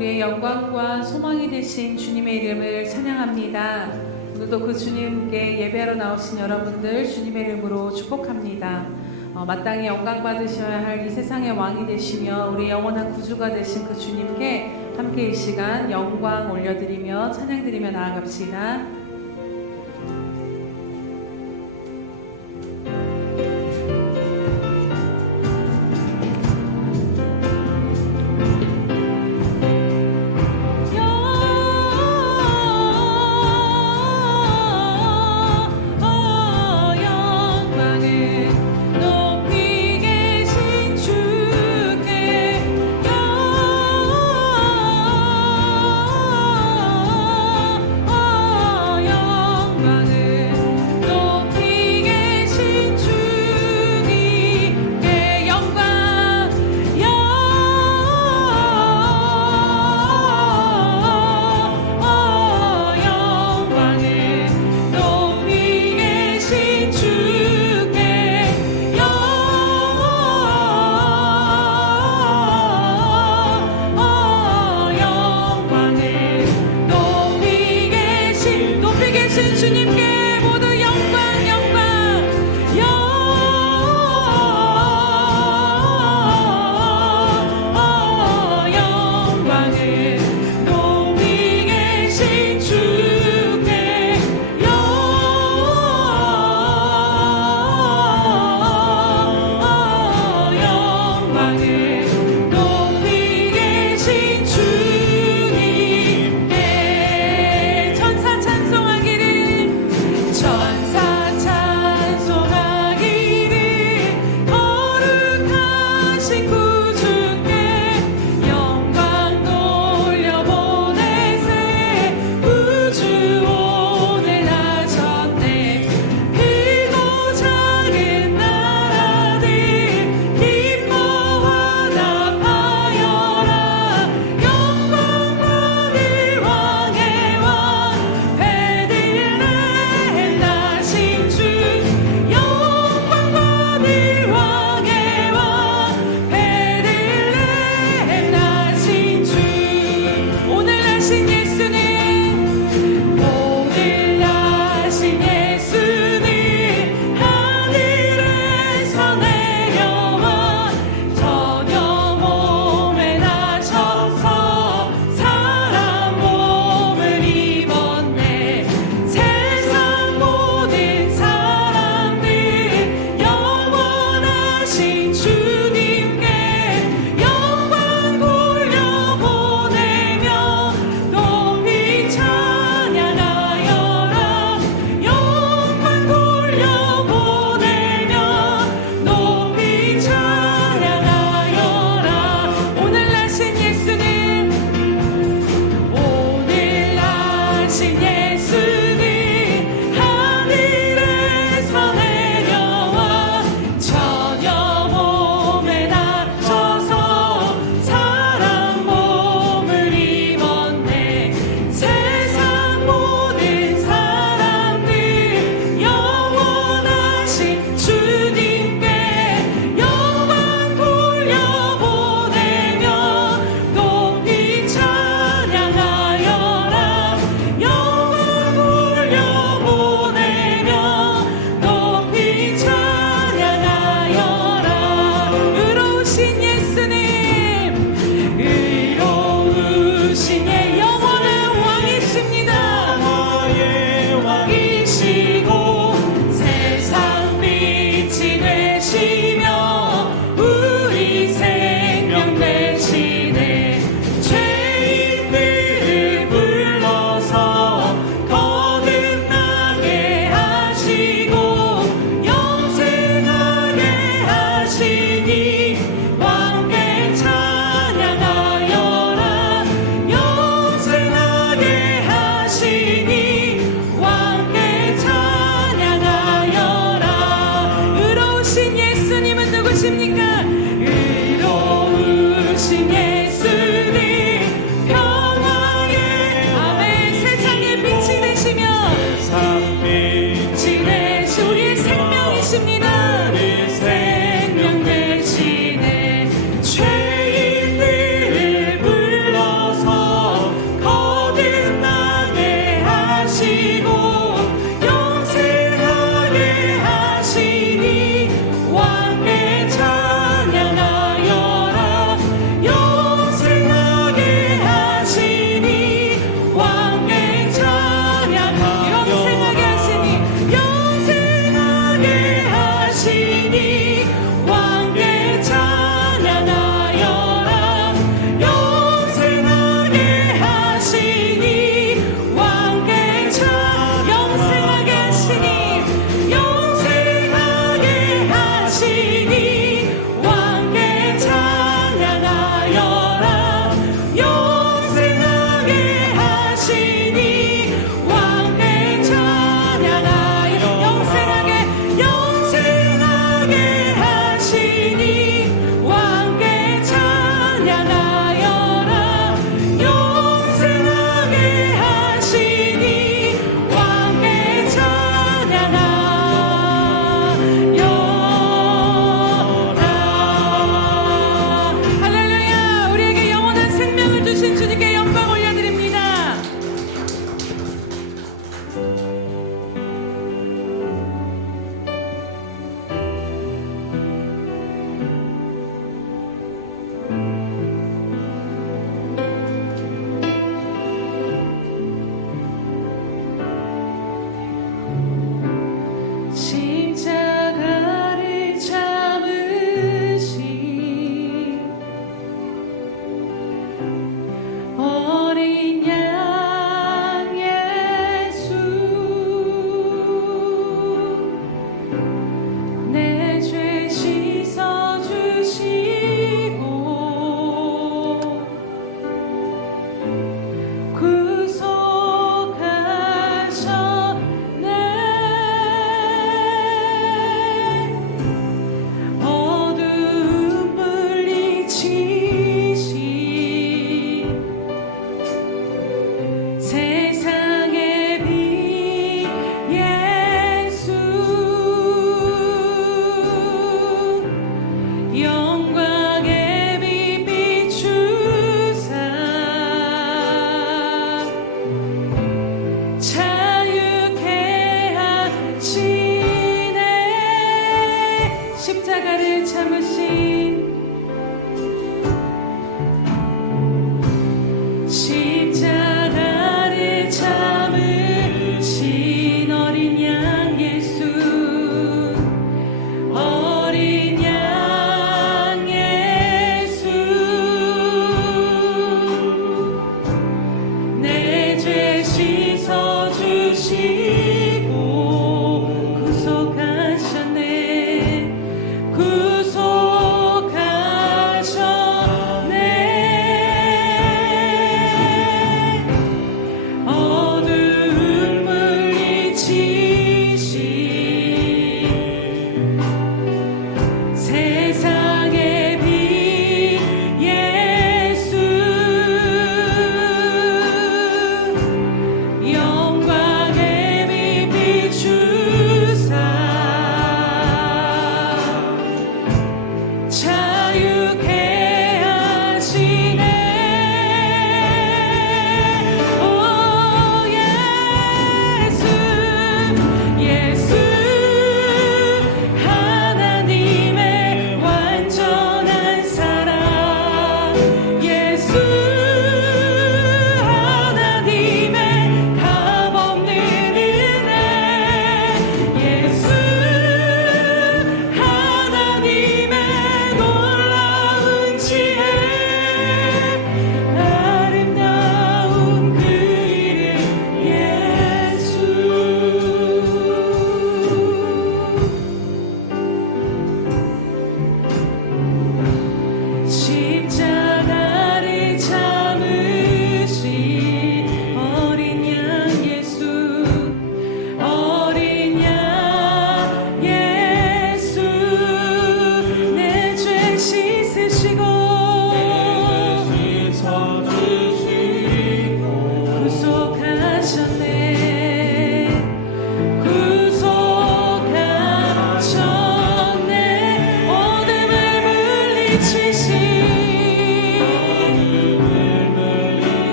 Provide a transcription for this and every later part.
우리의 영광과 소망이 되신 주님의 이름을 찬양합니다. 오늘도 그 주님께 예배하러 나오신 여러분들 주님의 이름으로 축복합니다. 마땅히 영광 받으셔야 할 이 세상의 왕이 되시며 우리 영원한 구주가 되신 그 주님께 함께 이 시간 영광 올려드리며 찬양드리며 나아갑시다.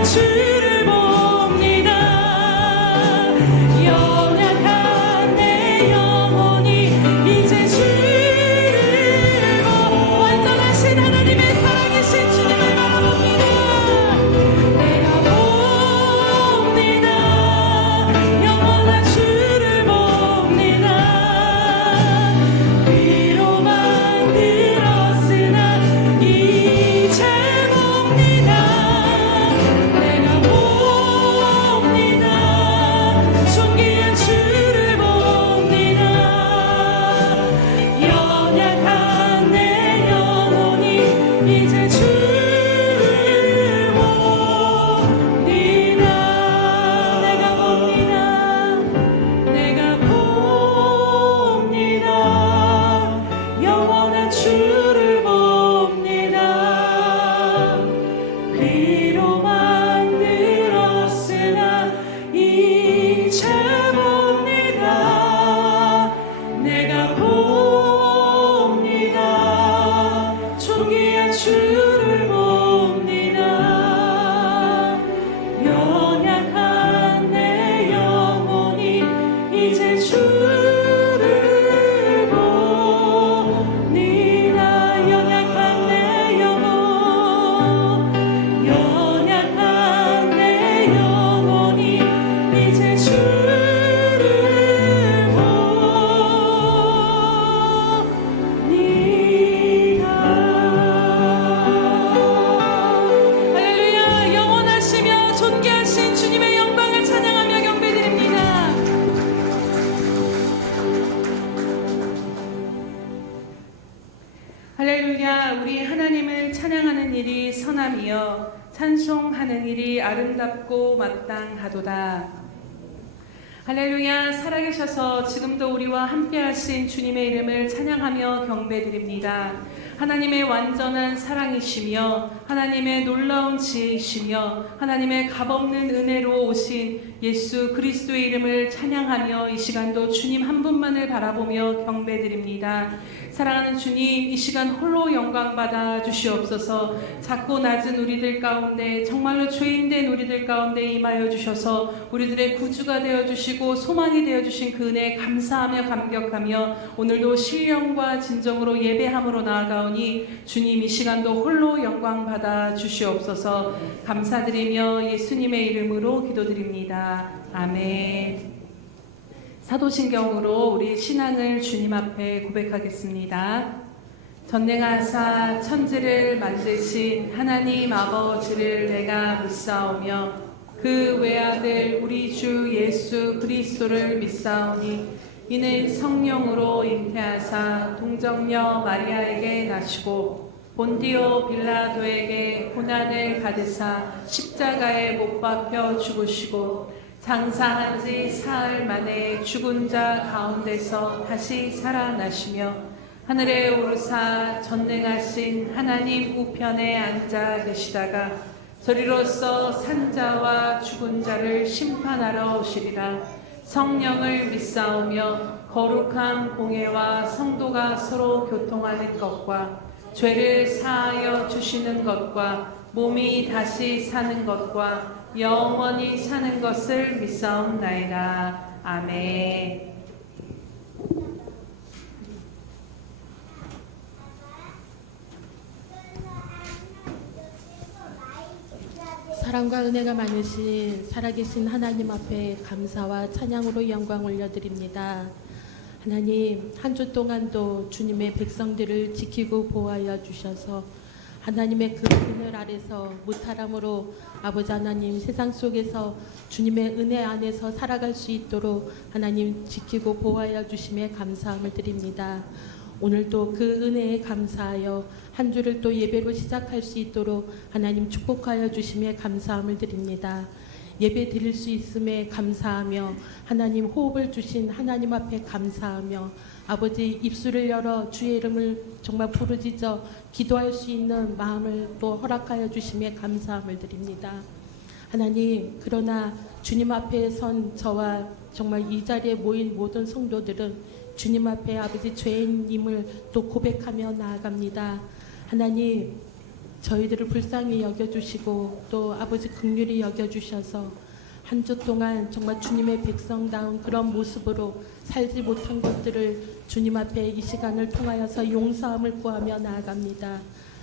존귀한 주를 봅니다. 연약한 내 영혼이 이제 주를 보고 완전하신 하나님의 살아계신 주님을 바라봅니다. 내가 봅니다. 영원한 주를 봅니다. 위로만 들었으나 이제 봅니다. 내가 봅니다. 존귀한 주를 봅니다. 연약한 내 영혼이 이제 주를 봅니다. 내가 봅니다. 내가 봅니다. 영원한 주를 봅니다. 귀로만 들었으나 이제 봅니다. 내가 봅니다. 존귀한 주를 봅니다. 연약한 내 영혼이 이제 주를 봅니다. 연약한 내 영혼, 연약한 내 영혼이 이제 주를 봅니다. 할렐루야. 영원하시며 존귀하신 주님의 영광을 찬양하며 경배드립니다. 할렐루야. 우리 하나님을 찬양하는 일이 선함이여 찬송하는 일이 아름답고 마땅하도다. 할렐루야. 살아계셔서 지금도 우리와 함께하신 주님의 이름을 찬양하며 경배드립니다. 하나님의 완전한 사랑이시며 하나님의 놀라운 지혜이시며 하나님의 값없는 은혜로 오신 예수 그리스도의 이름을 찬양하며 이 시간도 주님 한 분만을 바라보며 경배드립니다. 사랑하는 주님, 이 시간 홀로 영광 받아 주시옵소서. 작고 낮은 우리들 가운데, 정말로 죄인된 우리들 가운데 임하여 주셔서 우리들의 구주가 되어 주시고 소망이 되어 주신 그 은혜에 감사하며 감격하며 오늘도 신령과 진정으로 예배함으로 나아가오니 주님 이 시간도 홀로 영광 받아 주시옵소서. 감사드리며 예수님의 이름으로 기도드립니다. 아멘. 사도신경으로 우리 신앙을 주님 앞에 고백하겠습니다. 전능하사 천지를 만드신 하나님 아버지를 내가 믿사오며 그 외아들 우리 주 예수 그리스도를 믿사오니 이는 성령으로 잉태하사 동정녀 마리아에게 나시고 본디오 빌라도에게 고난을 받으사 십자가에 못 박혀 죽으시고 장사한 지 사흘 만에 죽은 자 가운데서 다시 살아나시며 하늘에 오르사 전능하신 하나님 우편에 앉아 계시다가 저리로서 산자와 죽은 자를 심판하러 오시리라. 성령을 믿사오며 거룩한 공회와 성도가 서로 교통하는 것과 죄를 사하여 주시는 것과 몸이 다시 사는 것과 영원히 사는 것을 믿사옵나이다. 아멘. 사랑과 은혜가 많으신 살아계신 하나님 앞에 감사와 찬양으로 영광 올려드립니다. 하나님, 한 주 동안도 주님의 백성들을 지키고 보호하여 주셔서 하나님의 그 그늘 아래서 무탈함으로 아버지 하나님 세상 속에서 주님의 은혜 안에서 살아갈 수 있도록 하나님 지키고 보호하여 주심에 감사함을 드립니다. 오늘도 그 은혜에 감사하여 한 주를 또 예배로 시작할 수 있도록 하나님 축복하여 주심에 감사함을 드립니다. 예배 드릴 수 있음에 감사하며 하나님 호흡을 주신 하나님 앞에 감사하며 아버지 입술을 열어 주의 이름을 정말 부르짖어 기도할 수 있는 마음을 또 허락하여 주심에 감사함을 드립니다. 하나님, 그러나 주님 앞에 선 저와 정말 이 자리에 모인 모든 성도들은 주님 앞에 아버지 죄인임을 또 고백하며 나아갑니다. 하나님, 저희들을 불쌍히 여겨주시고 또 아버지 긍휼히 여겨주셔서 한 주 동안 정말 주님의 백성다운 그런 모습으로 살지 못한 것들을 주님 앞에 이 시간을 통하여서 용서함을 구하며 나아갑니다.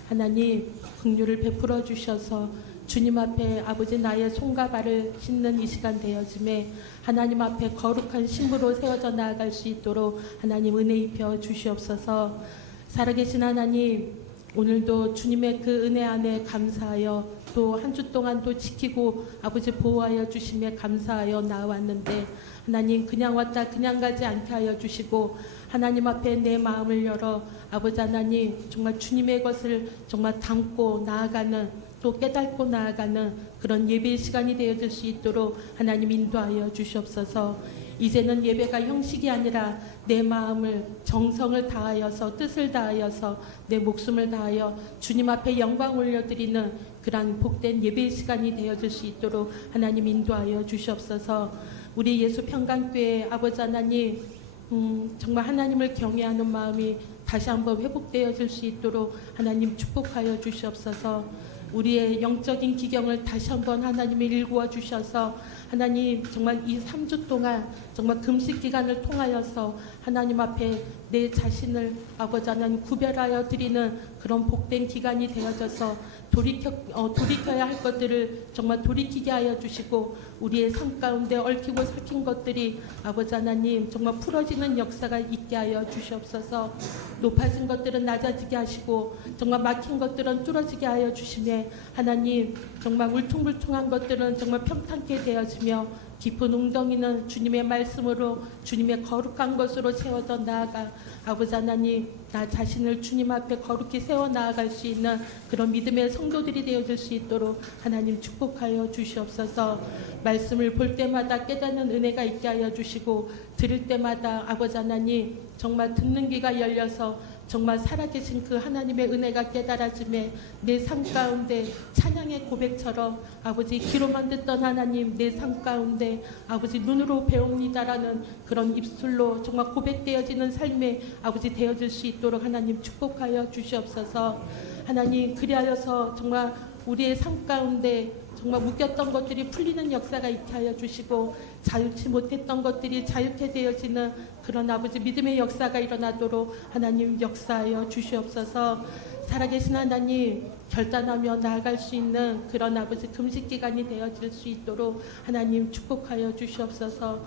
하나님 긍휼을 베풀어 주셔서 주님 앞에 아버지 나의 손과 발을 씻는 이 시간 되어짐에 하나님 앞에 거룩한 신부로 세워져 나아갈 수 있도록 하나님 은혜 입혀 주시옵소서. 살아계신 하나님, 오늘도 주님의 그 은혜 안에 감사하여 또 한 주 동안 또 지키고 아버지 보호하여 주심에 감사하여 나왔는데 하나님 그냥 왔다 그냥 가지 않게 하여 주시고 하나님 앞에 내 마음을 열어 아버지 하나님 정말 주님의 것을 정말 담고 나아가는 또 깨닫고 나아가는 그런 예배의 시간이 되어질 수 있도록 하나님 인도하여 주시옵소서. 이제는 예배가 형식이 아니라 내 마음을 정성을 다하여서 뜻을 다하여서 내 목숨을 다하여 주님 앞에 영광 올려드리는 그러한 복된 예배의 시간이 되어질 수 있도록 하나님 인도하여 주시옵소서. 우리 예수 평강교회 아버지 하나님 정말 하나님을 경외하는 마음이 다시 한번 회복되어질 수 있도록 하나님 축복하여 주시옵소서. 우리의 영적인 기경을 다시 한번 하나님이 일구어 주셔서 하나님 정말 이 3주 동안 정말 금식 기간을 통하여서 하나님 앞에 내 자신을 아버지 하나님 구별하여 드리는 그런 복된 기간이 되어져서 돌이켜야 할 것들을 정말 돌이키게 하여 주시고 우리의 삶 가운데 얽히고 삭힌 것들이 아버지 하나님 정말 풀어지는 역사가 있게 하여 주시옵소서. 높아진 것들은 낮아지게 하시고 정말 막힌 것들은 뚫어지게 하여 주시네 하나님 정말 울퉁불퉁한 것들은 정말 평탄케 되어지며 깊은 웅덩이는 주님의 말씀으로 주님의 거룩한 것으로 세워져 나아가 아버지 하나님 나 자신을 주님 앞에 거룩히 세워 나아갈 수 있는 그런 믿음의 성도들이 되어질 수 있도록 하나님 축복하여 주시옵소서. 말씀을 볼 때마다 깨닫는 은혜가 있게 하여 주시고 들을 때마다 아버지 하나님 정말 듣는 귀가 열려서 정말 살아계신 그 하나님의 은혜가 깨달아짐에 내 삶 가운데 찬양의 고백처럼 아버지 귀로만 듣던 하나님 내 삶 가운데 아버지 눈으로 배웁니다라는 그런 입술로 정말 고백되어지는 삶에 아버지 되어질 수 있도록 하나님 축복하여 주시옵소서. 하나님 그리하여서 정말 우리의 삶 가운데 정말 묶였던 것들이 풀리는 역사가 있게 하여 주시고 자유치 못했던 것들이 자유케 되어지는 그런 아버지 믿음의 역사가 일어나도록 하나님 역사하여 주시옵소서. 살아계신 하나님 결단하며 나아갈 수 있는 그런 아버지 금식 기간이 되어질 수 있도록 하나님 축복하여 주시옵소서.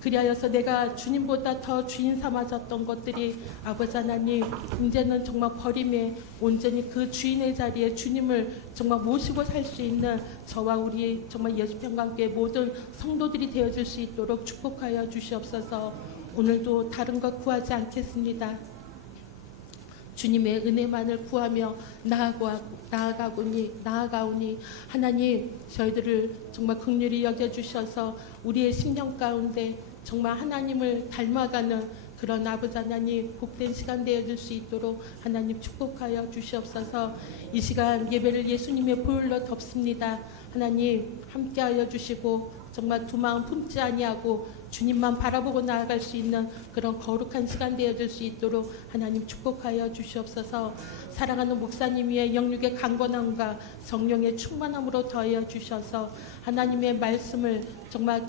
그리하여서 내가 주님보다 더 주인 삼아졌던 것들이 아버지 하나님 이제는 정말 버림에 온전히 그 주인의 자리에 주님을 정말 모시고 살 수 있는 저와 우리 정말 예수평강교회 모든 성도들이 되어질 수 있도록 축복하여 주시옵소서. 오늘도 다른 것 구하지 않겠습니다. 주님의 은혜만을 구하며 나아가오니 하나님 저희들을 정말 긍휼히 여겨주셔서 우리의 심령 가운데 정말 하나님을 닮아가는 그런 아버지 하나님 복된 시간 되어줄 수 있도록 하나님 축복하여 주시옵소서. 이 시간 예배를 예수님의 보혈로 덮습니다. 하나님 함께하여 주시고 정말 두 마음 품지 아니하고 주님만 바라보고 나아갈 수 있는 그런 거룩한 시간 되어줄 수 있도록 하나님 축복하여 주시옵소서. 사랑하는 목사님 위에 영육의 강건함과 성령의 충만함으로 더하여 주셔서 하나님의 말씀을 정말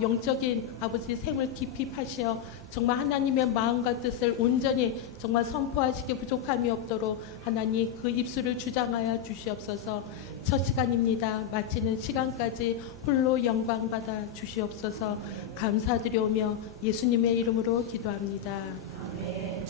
영적인 아버지 생을 깊이 파시어 정말 하나님의 마음과 뜻을 온전히 정말 선포하시기 부족함이 없도록 하나님 그 입술을 주장하여 주시옵소서. 첫 시간입니다. 마치는 시간까지 홀로 영광받아 주시옵소서. 감사드려오며 예수님의 이름으로 기도합니다. 아멘.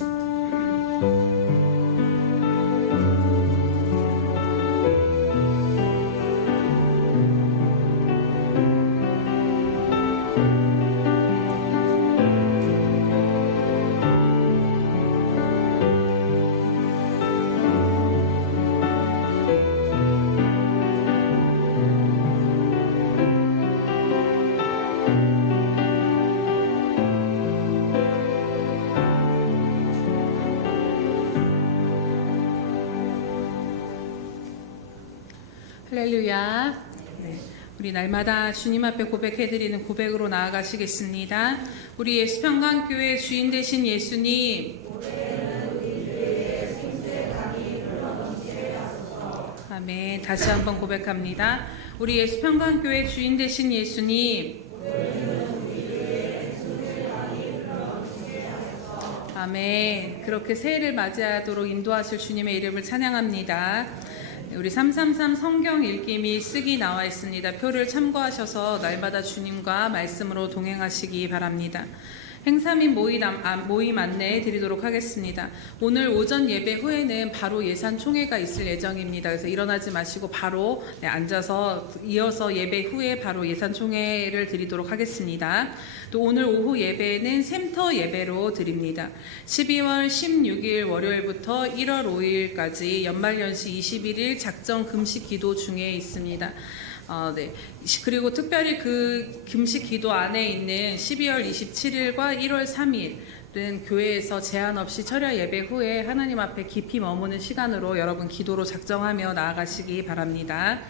할렐루야. 우리 날마다 주님 앞에 고백해드리는 고백으로 나아가시겠습니다. 우리 예수평강교회 주인 되신 예수님, 아멘. 다시 한번 고백합니다. 우리 예수평강교회 주인 되신 예수님, 아멘. 그렇게 새해를 맞이하도록 인도하실 주님의 이름을 찬양합니다. 우리 333 성경 읽기 및 쓰기 나와 있습니다. 표를 참고하셔서 날마다 주님과 말씀으로 동행하시기 바랍니다. 행사 및 모임 안내해 드리도록 하겠습니다. 오늘 오전 예배 후에는 바로 예산 총회가 있을 예정입니다. 그래서 일어나지 마시고 바로 앉아서 이어서 예배 후에 바로 예산 총회를 드리도록 하겠습니다. 또 오늘 오후 예배는 샘터 예배로 드립니다. 12월 16일 월요일부터 1월 5일까지 연말연시 21일 작정 금식 기도 중에 있습니다. 네. 그리고 특별히 그 금식 기도 안에 있는 12월 27일과 1월 3일은 교회에서 제한 없이 철야 예배 후에 하나님 앞에 깊이 머무는 시간으로 여러분 기도로 작정하며 나아가시기 바랍니다.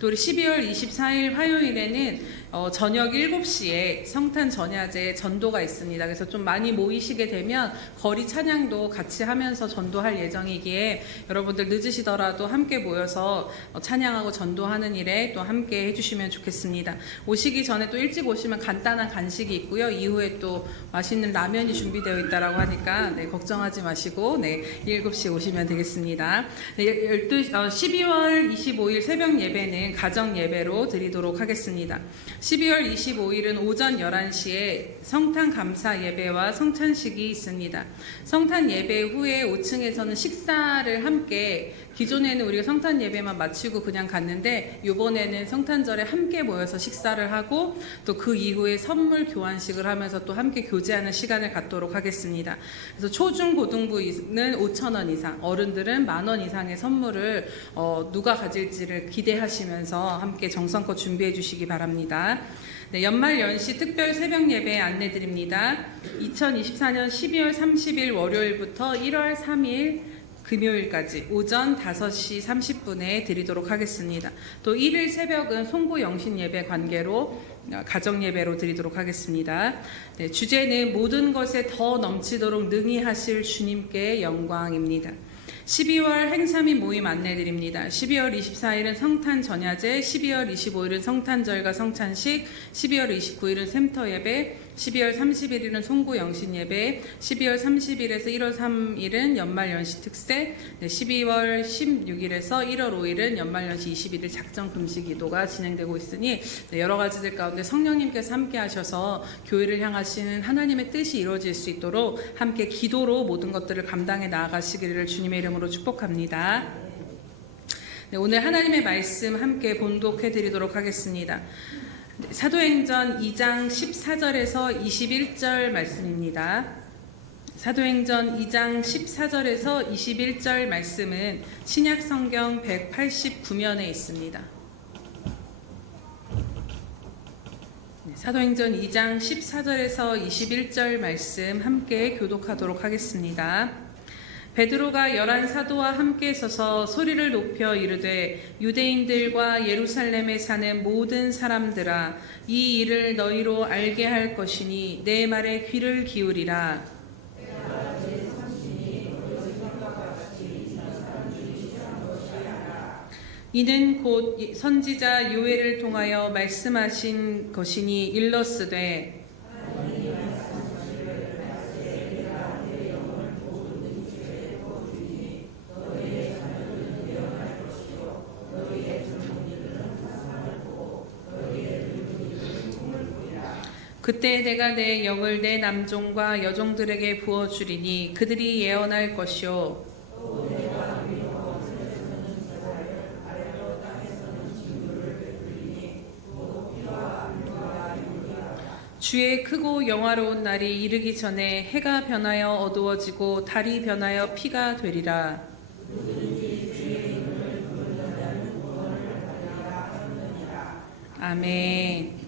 또 우리 12월 24일 화요일에는 저녁 7시에 성탄 전야제 전도가 있습니다. 그래서 좀 많이 모이시게 되면 거리 찬양도 같이 하면서 전도할 예정이기에 여러분들 늦으시더라도 함께 모여서 찬양하고 전도하는 일에 또 함께 해주시면 좋겠습니다. 오시기 전에 또 일찍 오시면 간단한 간식이 있고요. 이후에 또 맛있는 라면이 준비되어 있다라고 하니까 걱정하지 마시고 7시 오시면 되겠습니다. 12월 25일 새벽 예배는 가정 예배로 드리도록 하겠습니다. 12월 25일은 오전 11시에 성탄 감사 예배와 성찬식이 있습니다. 성탄 예배 후에 5층에서는 식사를 함께, 기존에는 우리가 성탄 예배만 마치고 그냥 갔는데 이번에는 성탄절에 함께 모여서 식사를 하고 또 그 이후에 선물 교환식을 하면서 또 함께 교제하는 시간을 갖도록 하겠습니다. 그래서 초중 고등부는 5,000원 이상, 어른들은 10,000원 이상의 선물을 누가 가질지를 기대하시면서 함께 정성껏 준비해 주시기 바랍니다. 네, 연말연시 특별 새벽 예배 안내드립니다. 2024년 12월 30일 월요일부터 1월 3일 금요일까지 오전 5시 30분에 드리도록 하겠습니다. 또 1일 새벽은 송구 영신 예배 관계로 가정 예배로 드리도록 하겠습니다. 네, 주제는 모든 것에 더 넘치도록 능히 하실 주님께 영광입니다. 12월 행사 및 모임 안내드립니다. 12월 24일은 성탄 전야제, 12월 25일은 성탄절과 성찬식, 12월 29일은 샘터 예배, 12월 31일은 송구 영신 예배, 12월 30일에서 1월 3일은 연말연시 특세, 12월 16일에서 1월 5일은 연말연시 21일 작정 금식 기도가 진행되고 있으니 여러 가지들 가운데 성령님께서 함께 하셔서 교회를 향하시는 하나님의 뜻이 이루어질 수 있도록 함께 기도로 모든 것들을 감당해 나아가시기를 주님의 이름으로 축복합니다. 네, 오늘 하나님의 말씀 함께 본독해 드리도록 하겠습니다. 사도행전 2장 14절에서 21절 말씀입니다. 사도행전 2장 14절에서 21절 말씀은 신약성경 189면에 있습니다. 사도행전 2장 14절에서 21절 말씀 함께 교독하도록 하겠습니다. 베드로가 11 사도와 함께 서서 소리를 높여 이르되 유대인들과 예루살렘에 사는 모든 사람들아 이 일을 너희로 알게 할 것이니 내 말에 귀를 기울이라. 이는 곧 선지자 요엘을 통하여 말씀하신 것이니 일러스되 그때 내가 내 영을 내 남종과 여종들에게 부어주리니 그들이 예언할 것이요 주의 크고 영화로운 날이 이르기 전에 해가 변하여 어두워지고 달이 변하여 피가 되리라. 아멘.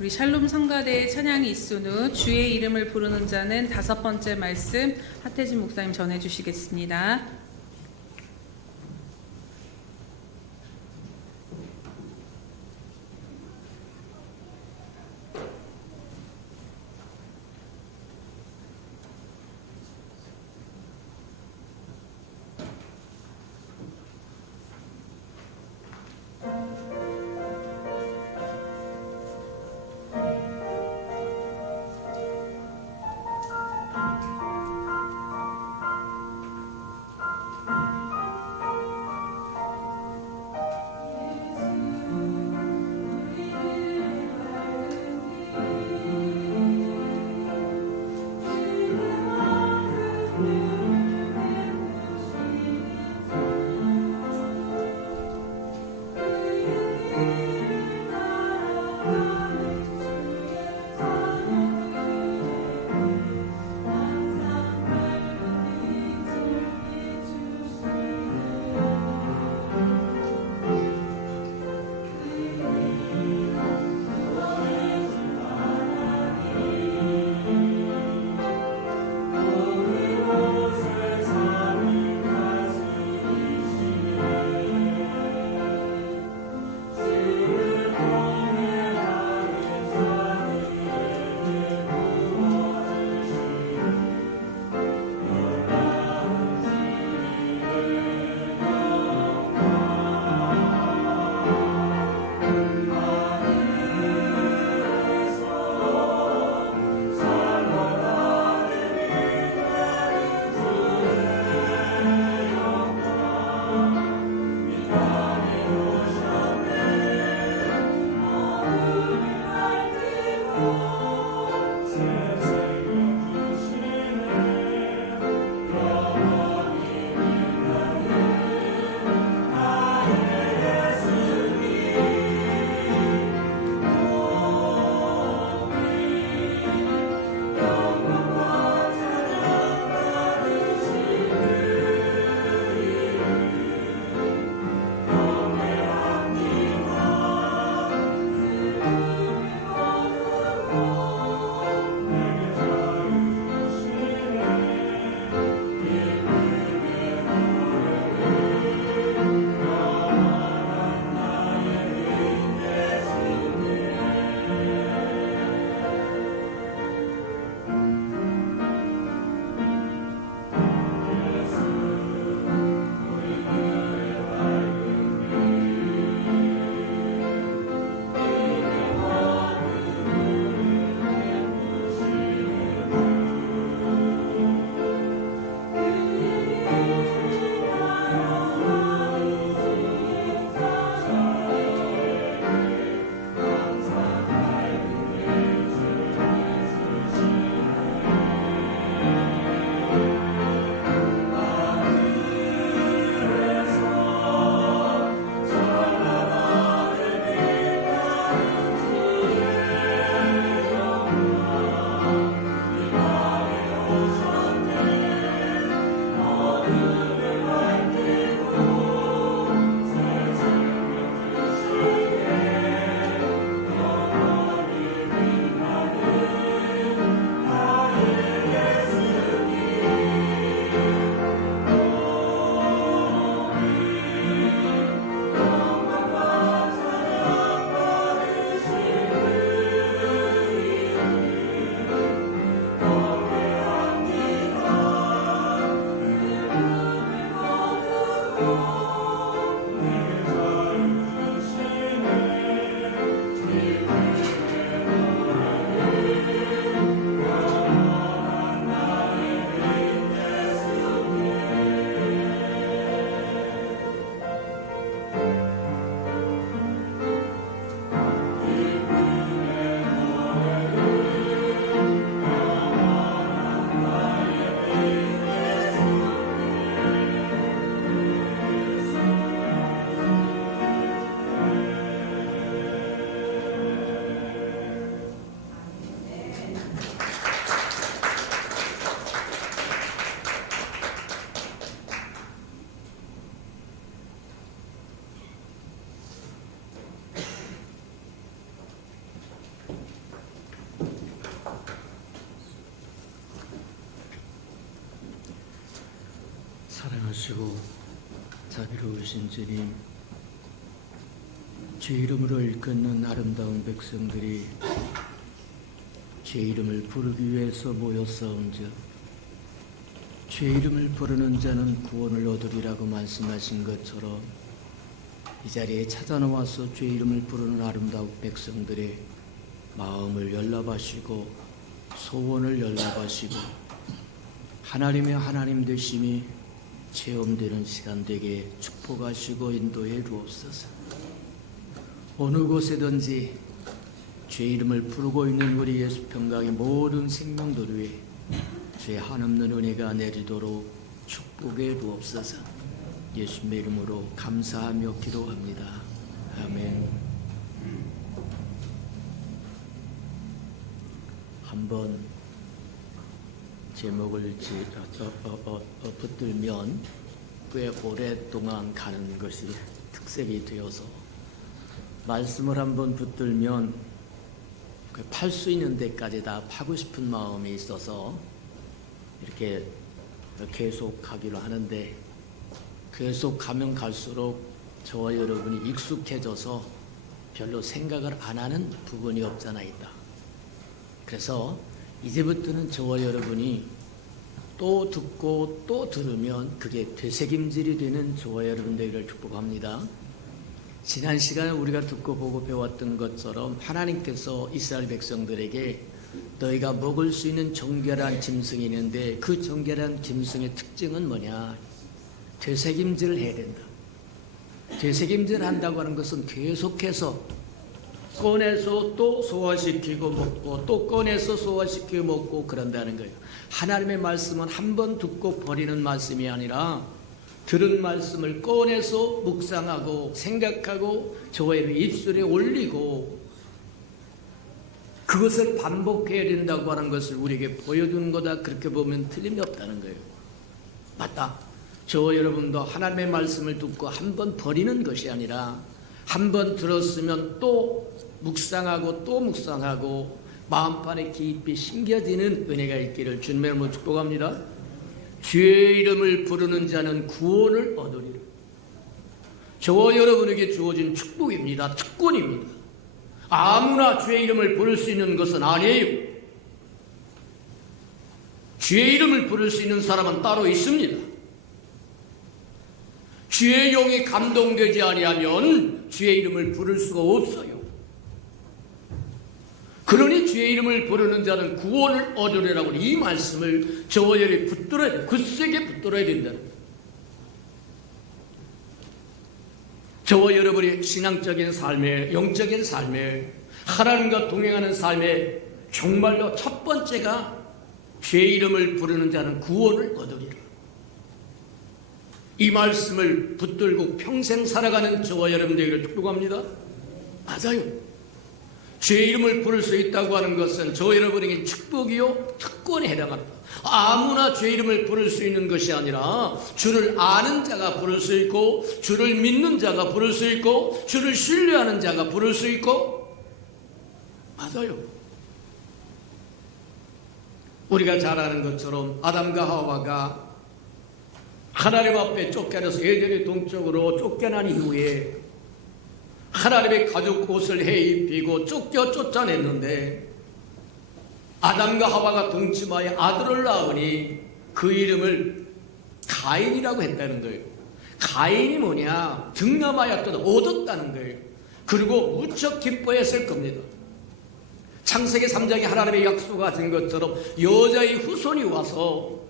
우리 샬롬 성가대의 찬양이 있은 후 주의 이름을 부르는 자는 5번째 말씀 하태진 목사님 전해주시겠습니다. 선하시고 자비로우신 주님, 주의 이름으로 일컫는 아름다운 백성들이 주의 이름을 부르기 위해서 모였사온즉 주의 이름을 부르는 자는 구원을 얻으리라고 말씀하신 것처럼 이 자리에 찾아나와서 주의 이름을 부르는 아름다운 백성들의 마음을 열납하시고 소원을 열납하시고 하나님의 하나님 되심이 체험되는 시간 되게 축복하시고 인도해 주옵소서. 어느 곳에든지 주의 이름을 부르고 있는 우리 예수 평강의 모든 생명들 위에 주의 한없는 은혜가 내리도록 축복해 주옵소서. 예수님의 이름으로 감사하며 기도합니다. 아멘. 한번 제목을 붙들면 꽤 오랫동안 가는 것이 특색이 되어서 말씀을 한번 붙들면 팔 수 있는 데까지 다 파고 싶은 마음이 있어서 이렇게 계속 가기로 하는데 계속 가면 갈수록 저와 여러분이 익숙해져서 별로 생각을 안 하는 부분이 없잖아 있다. 그래서 이제부터는 저와 여러분이 또 듣고 또 들으면 그게 되새김질이 되는 저와 여러분 되기를 축복합니다. 지난 시간에 우리가 듣고 보고 배웠던 것처럼 하나님께서 이스라엘 백성들에게 너희가 먹을 수 있는 정결한 짐승이 있는데 그 정결한 짐승의 특징은 뭐냐? 되새김질을 해야 된다. 되새김질 한다고 하는 것은 계속해서 꺼내서 또 소화시키고 먹고 또 꺼내서 소화시키고 먹고 그런다는 거예요. 하나님의 말씀은 한 번 듣고 버리는 말씀이 아니라 들은 말씀을 꺼내서 묵상하고 생각하고 저의 입술에 올리고 그것을 반복해야 된다고 하는 것을 우리에게 보여주는 거다. 그렇게 보면 틀림이 없다는 거예요. 맞다. 저와 여러분도 하나님의 말씀을 듣고 한 번 버리는 것이 아니라 한 번 들었으면 또 묵상하고 또 묵상하고 마음판에 깊이 심겨지는 은혜가 있기를 주님의 이름으로 축복합니다. 주의 이름을 부르는 자는 구원을 얻으리라. 저와 여러분에게 주어진 축복입니다. 특권입니다. 아무나 주의 이름을 부를 수 있는 것은 아니에요. 주의 이름을 부를 수 있는 사람은 따로 있습니다. 주의 영이 감동되지 아니하면 주의 이름을 부를 수가 없어요. 그러니 주의 이름을 부르는 자는 구원을 얻으리라고 이 말씀을 저와 여러분이 붙들어야 돼요. 굳세게 붙들어야 된다. 저와 여러분이 신앙적인 삶에, 영적인 삶에, 하나님과 동행하는 삶에 정말로 첫 번째가 주의 이름을 부르는 자는 구원을 얻으리라. 이 말씀을 붙들고 평생 살아가는 저와 여러분들에게 축복합니다. 맞아요. 주의 이름을 부를 수 있다고 하는 것은 저와 여러분에게 축복이요 특권에 해당합니다. 아무나 주의 이름을 부를 수 있는 것이 아니라 주를 아는 자가 부를 수 있고 주를 믿는 자가 부를 수 있고 주를 신뢰하는 자가 부를 수 있고 맞아요. 우리가 잘 아는 것처럼 아담과 하와가 하나님 앞에 쫓겨나서 에덴의 동쪽으로 쫓겨난 이후에 하나님의 가죽 옷을 해입히고 쫓아냈는데 아담과 하와가 동침하여 아들을 낳으니 그 이름을 가인이라고 했다는 거예요. 가인이 뭐냐? 득남하였다, 얻었다는 거예요. 그리고 무척 기뻐했을 겁니다. 창세기 3장에 하나님의 약속하신 것처럼 여자의 후손이 와서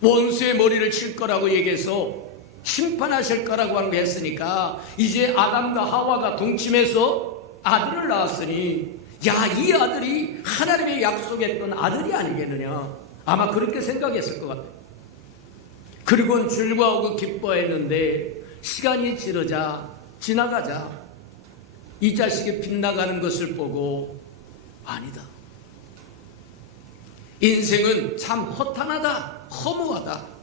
원수의 머리를 칠 거라고 얘기해서 심판하실 거라고 하는 거 했으니까 이제 아담과 하와가 동침해서 아들을 낳았으니 야, 이 아들이 하나님의 약속했던 아들이 아니겠느냐. 아마 그렇게 생각했을 것 같아요. 그리고는 즐거워하고 기뻐했는데 시간이 지나가자 이 자식이 빗나가는 것을 보고 아니다. 인생은 참 허탄하다, 허무하다.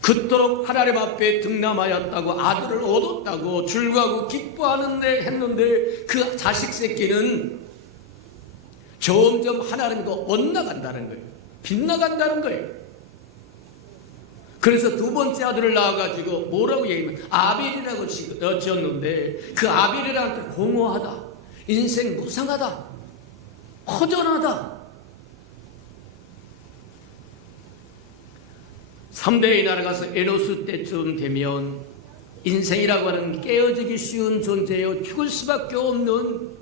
그토록 하나님 앞에 득남하였다고 아들을 얻었다고 즐거워하고 기뻐하는데 했는데 그 자식 새끼는 점점 하나님과 엇나간다는 거예요. 빗나간다는 거예요. 그래서 두 번째 아들을 낳아가지고 뭐라고 얘기하면 아벨이라고 지었는데, 그 아벨이라는 게 공허하다, 인생 무상하다, 허전하다. 3대에 날아가서 에노스 때쯤 되면 인생이라고 하는 깨어지기 쉬운 존재요, 죽을 수밖에 없는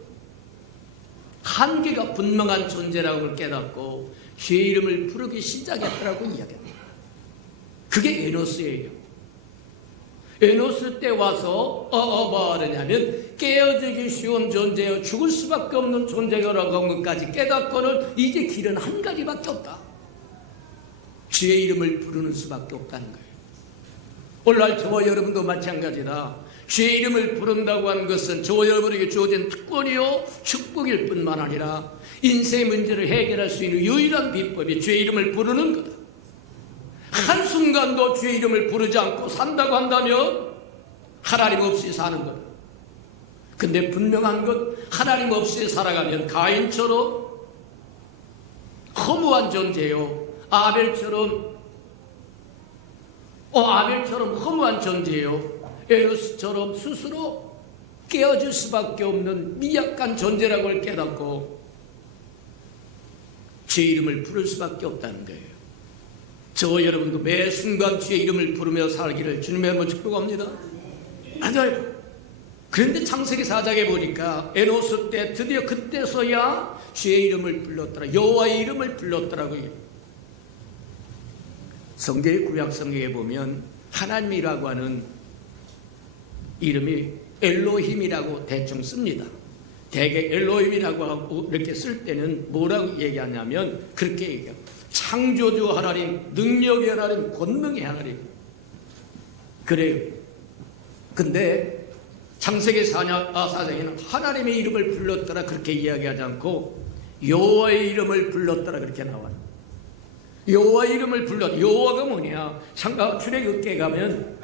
한계가 분명한 존재라고 깨닫고 주의 이름을 부르기 시작했더라고 이야기합니다. 그게 에노스예요. 에노스 때 와서 뭐하느냐면 깨어지기 쉬운 존재요, 죽을 수밖에 없는 존재라고 한 것까지 깨닫고는 이제 길은 한 가지밖에 없다. 주의 이름을 부르는 수밖에 없다는 거예요. 오늘날 저와 여러분도 마찬가지다. 주의 이름을 부른다고 하는 것은 저와 여러분에게 주어진 특권이요 축복일 뿐만 아니라 인생의 문제를 해결할 수 있는 유일한 비법이 주의 이름을 부르는 거다. 한순간도 주의 이름을 부르지 않고 산다고 한다면 하나님 없이 사는 거다. 근데 분명한 것, 하나님 없이 살아가면 가인처럼 허무한 존재요, 아벨처럼 허무한 존재요, 에노스처럼 스스로 깨어질 수밖에 없는 미약한 존재라고 깨닫고 주의 이름을 부를 수밖에 없다는 거예요. 저와 여러분도 매 순간 주의 이름을 부르며 살기를 주님의 이름으로 축복합니다. 맞아요. 그런데 창세기 4장에 보니까 에노스 때 드디어 그때서야 주의 이름을 불렀더라, 여호와의 이름을 불렀더라고요. 성경의 구약 성경에 보면 하나님이라고 하는 이름이 엘로힘이라고 대충 씁니다. 대개 엘로힘이라고 하고 이렇게 쓸 때는 뭐라고 얘기하냐면 그렇게 얘기해요. 창조주 하나님, 능력의 하나님, 권능의 하나님. 그래요. 근데 창세기 4장에는 하나님의 이름을 불렀더라 그렇게 이야기하지 않고 여호와의 이름을 불렀더라 그렇게 나와요. 여호와의 이름을 불렀. 여호와가 뭐냐? 출애굽기에 가면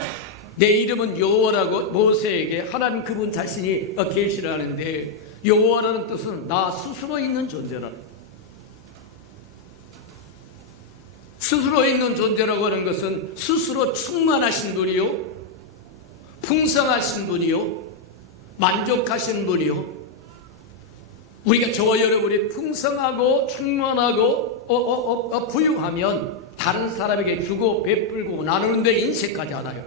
내 이름은 여호와라고 모세에게 하나님 그분 자신이 계시를 하는데, 여호와라는 뜻은 나 스스로 있는 존재라. 스스로 있는 존재라고 하는 것은 스스로 충만하신 분이요, 풍성하신 분이요, 만족하신 분이요. 우리가 저와 여러분이 풍성하고 충만하고 부유하면 다른 사람에게 주고 베풀고 나누는데 인색하지 않아요.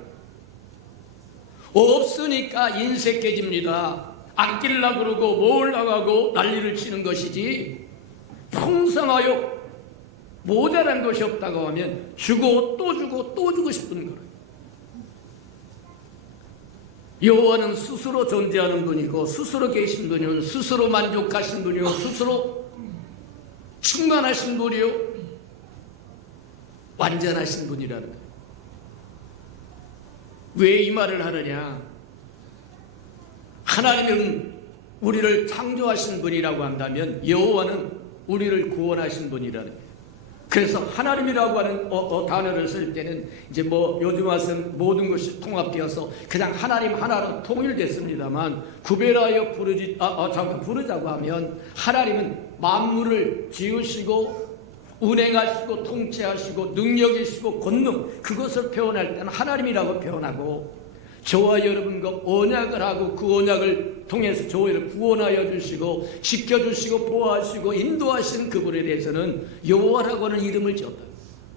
없으니까 인색해집니다. 아끼려고 그러고 모으려고 하고 난리를 치는 것이지, 풍성하여 모자란 것이 없다고 하면 주고 또 주고 또 주고 싶은 거예요. 여호와는 스스로 존재하는 분이고, 스스로 계신 분이고, 스스로 만족하신 분이고, 스스로 충만하신 분이요, 완전하신 분이라는 거예요. 왜 이 말을 하느냐? 하나님은 우리를 창조하신 분이라고 한다면 여호와는 우리를 구원하신 분이라는 거예요. 그래서 하나님이라고 하는 단어를 쓸 때는 이제 요즘 와서는 모든 것이 통합되어서 그냥 하나님 하나로 통일됐습니다만, 구별하여 부르자고 하면 하나님은 만물을 지으시고 운행하시고 통치하시고 능력이시고 권능, 그것을 표현할 때는 하나님이라고 표현하고, 저와 여러분과 언약을 하고 그 언약을 통해서 저희를 구원하여 주시고 지켜주시고 보호하시고 인도하시는 그분에 대해서는 여호와라고 하는 이름을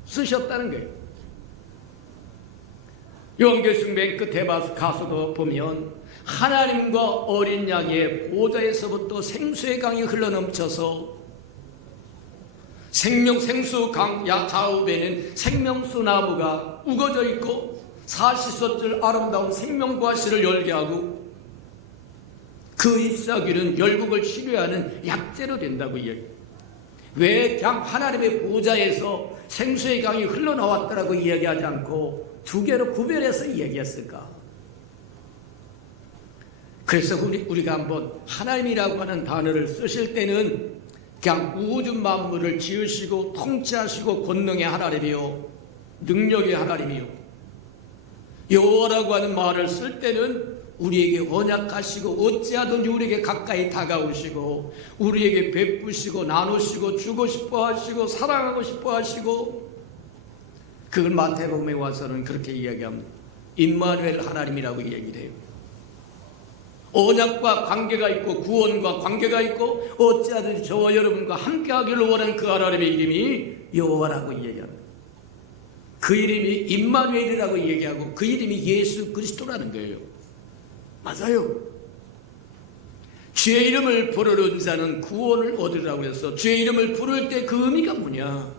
쓰셨다는 거예요. 요한계시록 맨 끝에 가서도 보면 하나님과 어린 양의 보좌에서부터 생수의 강이 흘러넘쳐서 생수 강 좌우에는 생명수 나무가 우거져 있고 사시섯줄 아름다운 생명과실을 열게 하고 그 잎사귀는 열국을 치료하는 약재로 된다고 이야기해요. 왜 그냥 하나님의 보좌에서 생수의 강이 흘러나왔다라고 이야기하지 않고 두 개로 구별해서 이야기했을까? 그래서 우리가 한번 하나님이라고 하는 단어를 쓰실 때는 그냥 우주 만물을 지으시고 통치하시고 권능의 하나님이요, 능력의 하나님이요, 여호와라고 하는 말을 쓸 때는 우리에게 언약하시고 어찌하든지 우리에게 가까이 다가오시고 우리에게 베푸시고 나누시고 주고 싶어 하시고 사랑하고 싶어 하시고 그걸 마태복음에 와서는 그렇게 이야기합니다. 임마누엘 하나님이라고 얘기를 해요. 언약과 관계가 있고 구원과 관계가 있고 어찌하든지 저와 여러분과 함께하기를 원하는 그 하나님의 이름이 여호와라고 얘기합니다. 그 이름이 임마누엘이라고 얘기하고 그 이름이 예수 그리스도라는 거예요. 맞아요. 주의 이름을 부르는 자는 구원을 얻으라고 해서 주의 이름을 부를 때 그 의미가 뭐냐?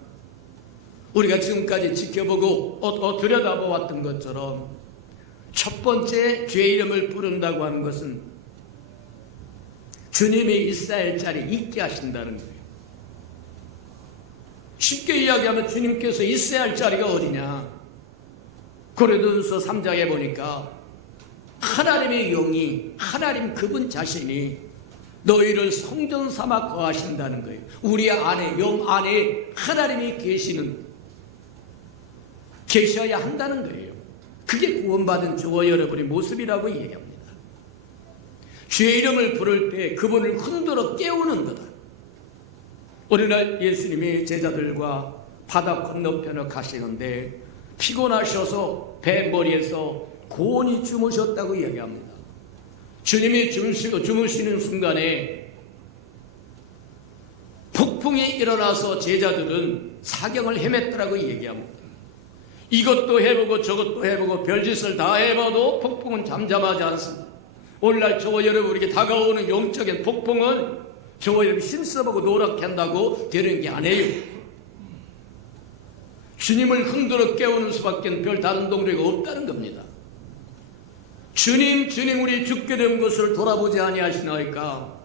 우리가 지금까지 지켜보고 들여다보았던 것처럼 첫 번째 주의 이름을 부른다고 하는 것은 주님이 이스라엘 자리에 있게 하신다는 거예요. 쉽게 이야기하면 주님께서 있어야 할 자리가 어디냐? 고린도전서 3장에 보니까 하나님의 영이 하나님 그분 자신이 너희를 성전 삼아 거하신다는 거예요. 우리 안에 영 안에 하나님이 계셔야 한다는 거예요. 그게 구원받은 저와 여러분의 모습이라고 얘기합니다. 주의 이름을 부를 때 그분을 흔들어 깨우는 거다. 오늘날 예수님이 제자들과 바다 건너편을 가시는데 피곤하셔서 배머리에서 고온이 주무셨다고 이야기합니다. 주님이 주무시는 순간에 폭풍이 일어나서 제자들은 사경을 헤맸더라고 얘기합니다. 이것도 해보고 저것도 해보고 별짓을 다 해봐도 폭풍은 잠잠하지 않습니다. 오늘날 저와 여러분에게 다가오는 영적인 폭풍은 저와 여러분 힘써보고 노랗게 한다고 되는 게 아니에요. 주님을 흔들어 깨우는 수밖에 별 다른 동료가 없다는 겁니다. 주님 우리 죽게 된 것을 돌아보지 아니하시나이까?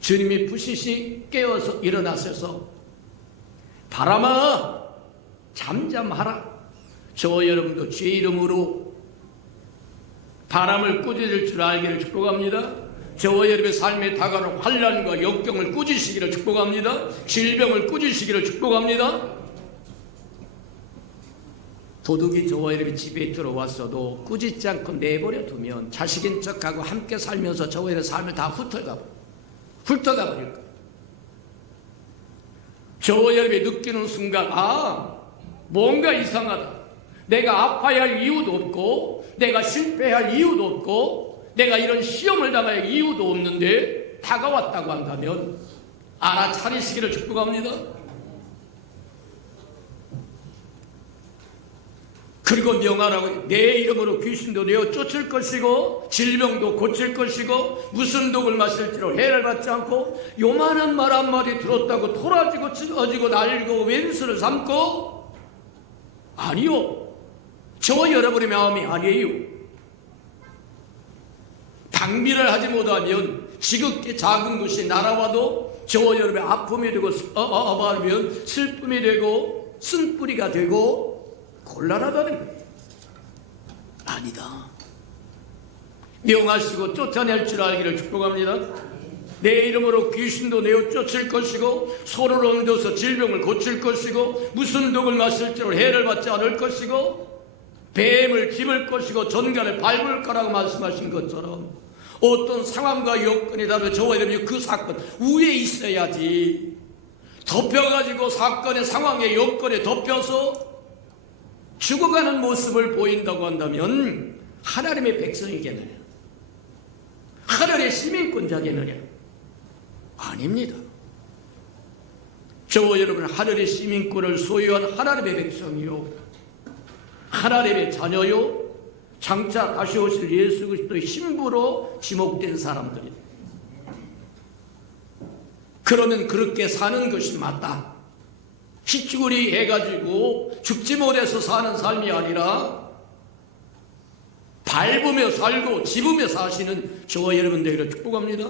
주님이 부시시 깨어서 일어나셔서 바람아 잠잠하라. 저와 여러분도 주의 이름으로 바람을 꾸짖을 줄 알기를 축복합니다. 저와 여러분의 삶에 다가오는 환난과 역경을 꾸짖으시기를 축복합니다. 질병을 꾸짖으시기를 축복합니다. 도둑이 저와 여러분의 집에 들어왔어도 꾸짖지 않고 내버려 두면 자식인 척하고 함께 살면서 저와 여러분의 삶을 다 훑어가 버릴 거예요. 저와 여러분이 느끼는 순간 뭔가 이상하다. 내가 아파야 할 이유도 없고 내가 실패할 이유도 없고 내가 이런 시험을 당할 이유도 없는데 다가왔다고 한다면 알아차리시기를 축복합니다. 그리고 명하라고 내 이름으로 귀신도 내어 쫓을 것이고 질병도 고칠 것이고 무슨 독을 마실지로 해를 받지 않고 요만한 말 한마디 들었다고 토라지고 찢어지고 날리고 왼수를 삼고 아니요. 저와 여러분의 마음이 아니에요. 방비를 하지 못하면 지극히 작은 것이 날아와도 저와 여러분의 아픔이 되고 어바르면 슬픔이 되고 쓴뿌리가 되고 곤란하다는 거예요. 아니다. 명하시고 쫓아낼 줄 알기를 축복합니다. 내 이름으로 귀신도 내어 쫓을 것이고 소를 옮겨서 질병을 고칠 것이고 무슨 독을 마실지로 해를 받지 않을 것이고 뱀을 집을 것이고 전갈을 밟을 거라고 말씀하신 것처럼 어떤 상황과 여건이 다르면 저와 여러분이 그 사건 위에 있어야지 덮여가지고 사건의 상황의 여건에 덮여서 죽어가는 모습을 보인다고 한다면 하나님의 백성이겠느냐? 하늘의 시민권자겠느냐? 아닙니다. 저와 여러분은 하늘의 시민권을 소유한 하나님의 백성이요 하나님의 자녀요 장차 다시 오실 예수 그리스도의 신부로 지목된 사람들이다. 그러면 그렇게 사는 것이 맞다. 희죽으리 해가지고 죽지 못해서 사는 삶이 아니라 밟으며 살고 집으며 사시는 저와 여러분들에게 축복합니다.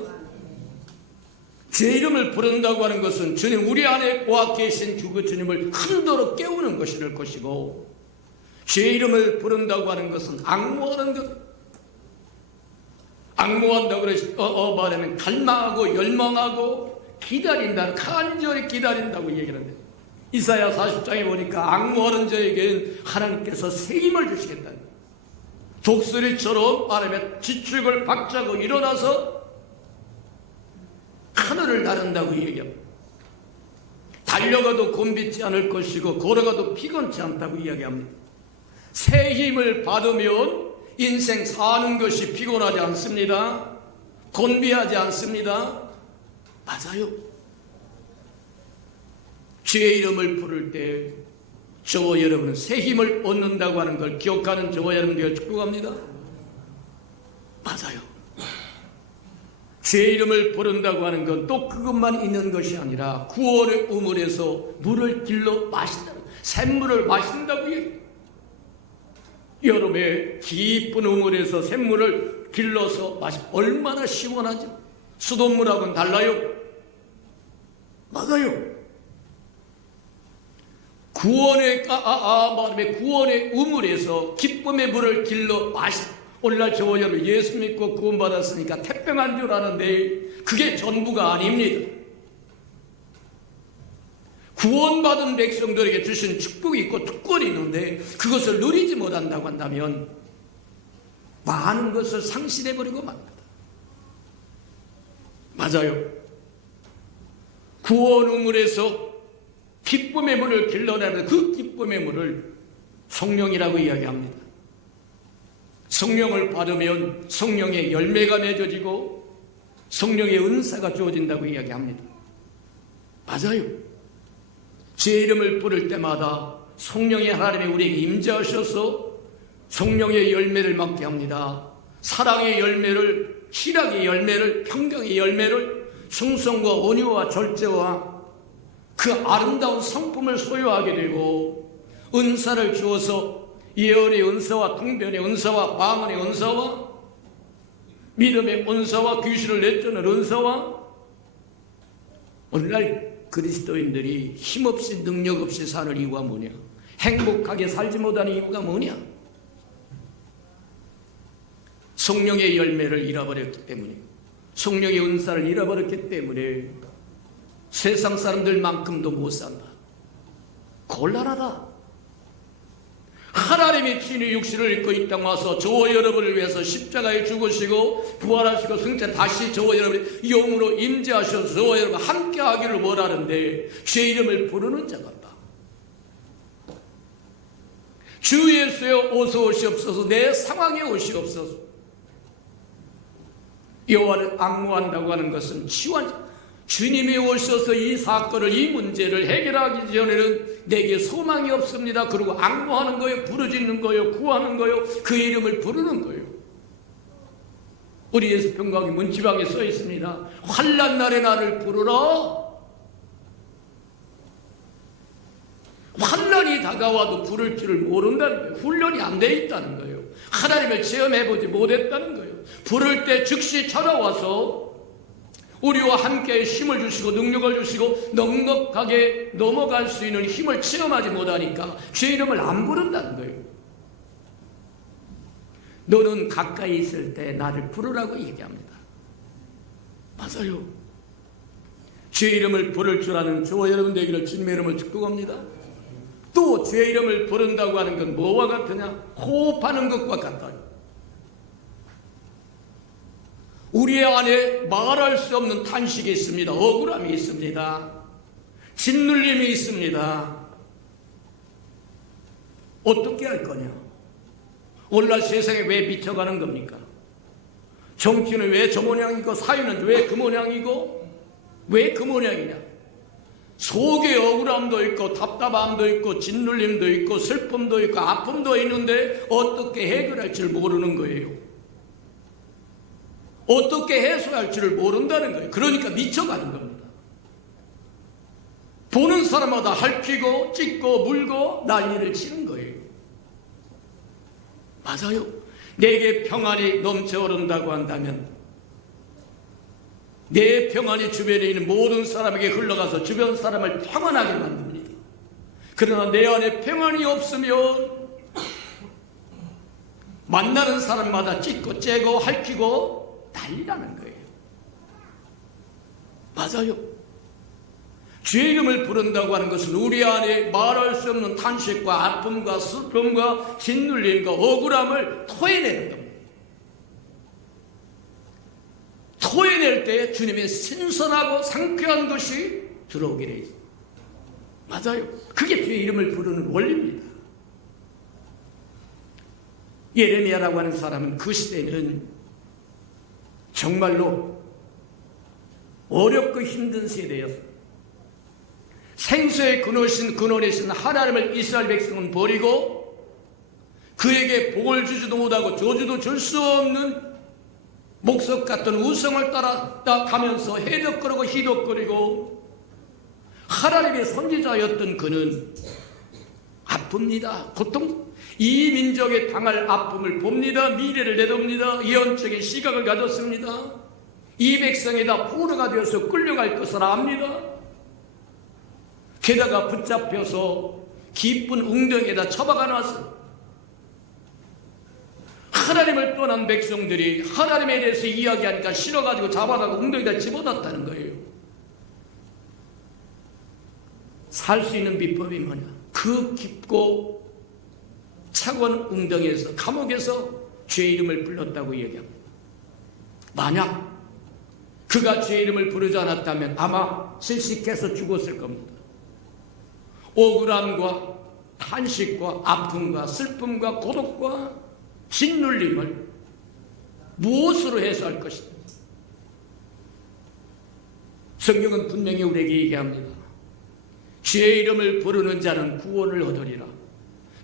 제 이름을 부른다고 하는 것은 주님 우리 안에 와 계신 그 주님을 흔들어 깨우는 것이 될 것이고 제 이름을 부른다고 하는 것은 앙모하는 것. 앙모한다고 말하면 갈망하고 열망하고 기다린다. 간절히 기다린다고 얘기하는데 이사야 40장에 보니까 앙모하는 자에게는 하나님께서 새 힘을 주시겠다. 독수리처럼 말하면 지축을 박차고 일어나서 하늘을 나른다고 얘기합니다. 달려가도 곤비지 않을 것이고 걸어가도 피곤치 않다고 이야기합니다. 새 힘을 받으면 인생 사는 것이 피곤하지 않습니다. 곤비하지 않습니다. 맞아요. 주의 이름을 부를 때 저와 여러분은 새 힘을 얻는다고 하는 걸 기억하는 저와 여러분 되어 축복합니다. 맞아요. 주의 이름을 부른다고 하는 건 또 그것만 있는 것이 아니라 구원의 우물에서 물을 길러 마신다. 샘물을 마신다고 얘기해요. 여름에 깊은 우물에서 샘물을 길러서 마시면 얼마나 시원하죠. 수돗물하고는 달라요. 맞아요. 구원의 우물에서 기쁨의 물을 길러 마신다. 오늘날 저와 여러분 예수 믿고 구원받았으니까 태평한 줄 아는데 그게 전부가 아닙니다. 구원받은 백성들에게 주신 축복이 있고 특권이 있는데 그것을 누리지 못한다고 한다면 많은 것을 상실해버리고 맙니다. 맞아요. 구원 우물에서 기쁨의 물을 길러내는 그 기쁨의 물을 성령이라고 이야기합니다. 성령을 받으면 성령의 열매가 맺어지고 성령의 은사가 주어진다고 이야기합니다. 맞아요. 제 이름을 부를 때마다 성령의 하나님이 우리에게 임재하셔서 성령의 열매를 맡게 합니다. 사랑의 열매를, 희락의 열매를, 평강의 열매를, 충성과 온유와 절제와 그 아름다운 성품을 소유하게 되고 은사를 주어서 예언의 은사와 통변의 은사와 방언의 은사와 믿음의 은사와 귀신을 내쫓는 은사와 오늘날 그리스도인들이 힘없이 능력 없이 사는 이유가 뭐냐? 행복하게 살지 못하는 이유가 뭐냐? 성령의 열매를 잃어버렸기 때문에, 성령의 은사를 잃어버렸기 때문에 세상 사람들만큼도 못 산다. 곤란하다. 하나님이 친히 육신을 입고 이 땅 와서 저와 여러분을 위해서 십자가에 죽으시고 부활하시고 승천 다시 저와 여러분의 영으로 임재하셔서 저와 여러분 함께 하기를 원하는데 주의 이름을 부르는 자가 없다. 주 예수여 어서 오시옵소서. 내 상황에 오시옵소서. 여호와를 앙모한다고 하는 것은 치유한 주님이 오셔서 이 사건을, 이 문제를 해결하기 전에는 내게 소망이 없습니다. 그리고 앙모하는 거예요. 부르짖는 거예요. 구하는 거예요. 그 이름을 부르는 거예요. 우리 예수평강의 문지방에 써 있습니다. 환난 날에 나를 부르라. 환난이 다가와도 부를 줄을 모른다는 거예요. 훈련이 안 돼 있다는 거예요. 하나님을 체험해보지 못했다는 거예요. 부를 때 즉시 찾아와서 우리와 함께 힘을 주시고 능력을 주시고 넉넉하게 넘어갈 수 있는 힘을 체험하지 못하니까 주의 이름을 안 부른다는 거예요. 너는 가까이 있을 때 나를 부르라고 얘기합니다. 맞아요. 주의 이름을 부를 줄 아는 저와 여러분 되기를 주님의 이름을 축복합니다. 또 주의 이름을 부른다고 하는 건 뭐와 같으냐? 호흡하는 것과 같아요. 우리 안에 말할 수 없는 탄식이 있습니다. 억울함이 있습니다. 짓눌림이 있습니다. 어떻게 할 거냐? 오늘날 세상에 왜 미쳐가는 겁니까? 정치는 왜 저 모양이고 사회는 왜 그 모양이고 왜 그 모양이냐? 속에 억울함도 있고 답답함도 있고 짓눌림도 있고 슬픔도 있고 아픔도 있는데 어떻게 해결할 줄 모르는 거예요. 어떻게 해소할 줄을 모른다는 거예요. 그러니까 미쳐가는 겁니다. 보는 사람마다 핥히고 찢고 물고 난리를 치는 거예요. 맞아요. 내게 평안이 넘쳐 흐른다고 한다면 내 평안이 주변에 있는 모든 사람에게 흘러가서 주변 사람을 평안하게 만듭니다. 그러나 내 안에 평안이 없으면 만나는 사람마다 찢고 째고 핥히고 난리라는 거예요. 맞아요. 주의 이름을 부른다고 하는 것은 우리 안에 말할 수 없는 탄식과 아픔과 슬픔과 짓눌림과 억울함을 토해내는 겁니다. 토해낼 때 주님의 신선하고 상쾌한 것이 들어오게 돼 있어요. 맞아요. 그게 주의 이름을 부르는 원리입니다. 예레미야라고 하는 사람은 그 시대는 정말로 어렵고 힘든 세대였어요. 생수의 근원이신 하나님을 이스라엘 백성은 버리고 그에게 복을 주지도 못하고 저주도 줄 수 없는 목석 같은 우성을 따라가면서 해덕거리고 희덕거리고 하나님의 선지자였던 그는 아픕니다. 고통, 이 민족에 당할 아픔을 봅니다. 미래를 내다봅니다. 예언적인 시각을 가졌습니다. 이 백성이 다 포로가 되어서 끌려갈 것을 압니다. 게다가 붙잡혀서 깊은 웅덩이에다 처박아 놨어요. 하나님을 떠난 백성들이 하나님에 대해서 이야기하니까 싫어가지고 잡아다가 웅덩이에다 집어넣었다는 거예요. 살 수 있는 비법이 뭐냐? 그 깊고 차가운 웅덩이에서, 감옥에서 주의 이름을 불렀다고 얘기합니다. 만약 그가 주의 이름을 부르지 않았다면 아마 질식해서 죽었을 겁니다. 억울함과 탄식과 아픔과 슬픔과 고독과 짓눌림을 무엇으로 해소할 것인가? 성경은 분명히 우리에게 얘기합니다. 주의 이름을 부르는 자는 구원을 얻으리라.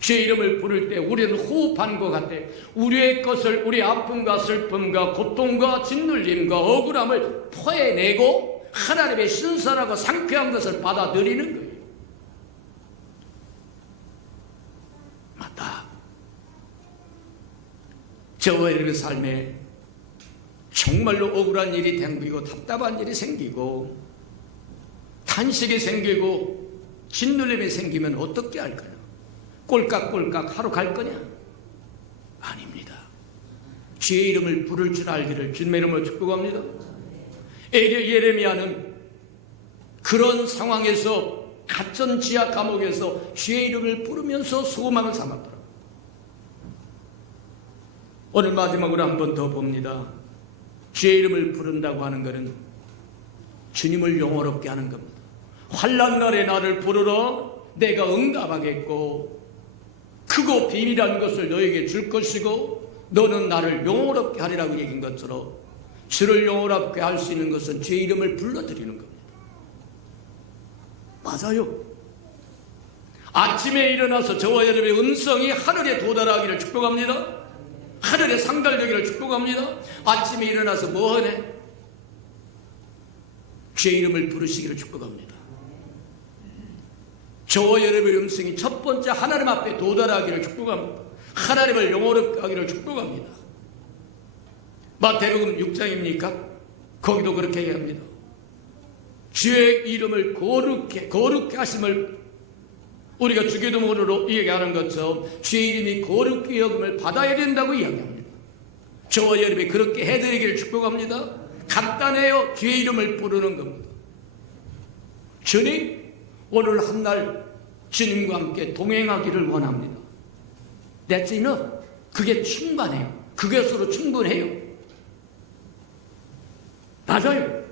주의 이름을 부를 때 우리는 호흡하는 것 같아. 우리의 것을, 우리 아픔과 슬픔과 고통과 짓눌림과 억울함을 토해내고 하나님의 신선하고 상쾌한 것을 받아들이는 거예요. 맞다. 저와 여러분의 삶에 정말로 억울한 일이 생기고 답답한 일이 생기고 탄식이 생기고 짓눌림이 생기면 어떻게 할까요? 꼴깍꼴깍 하루 갈 거냐? 아닙니다. 주의 이름을 부를 줄 알기를 주님의 이름으로 축복합니다. 예레미야는 그런 상황에서 갇힌 지하 감옥에서 주의 이름을 부르면서 소망을 삼았더라. 오늘 마지막으로 한 번 더 봅니다. 주의 이름을 부른다고 하는 것은 주님을 영화롭게 하는 겁니다. 환난 날에 나를 부르러 내가 응답하겠고 크고 비밀한 것을 너에게 줄 것이고 너는 나를 영화롭게 하리라고 얘기한 것처럼 주를 영화롭게 할 수 있는 것은 주의 이름을 불러드리는 겁니다. 맞아요. 아침에 일어나서 저와 여러분의 음성이 하늘에 도달하기를 축복합니다. 하늘에 상달되기를 축복합니다. 아침에 일어나서 뭐 하네? 주의 이름을 부르시기를 축복합니다. 저와 여러분의 음성이 첫 번째 하나님 앞에 도달하기를 축복합니다. 하나님을 영원롭게 하기를 축복합니다. 마태복음 6장입니까? 거기도 그렇게 얘기합니다. 주의 이름을 거룩게 하심을 우리가 주기도문으로 얘기하는 것처럼 주의 이름이 거룩히 여김을 받아야 된다고 이야기합니다. 저와 여러분이 그렇게 해드리기를 축복합니다. 간단해요. 주의 이름을 부르는 겁니다. 주님, 오늘 한날 주님과 함께 동행하기를 원합니다. That's enough. 그게 충분해요. 그것으로 충분해요. 맞아요.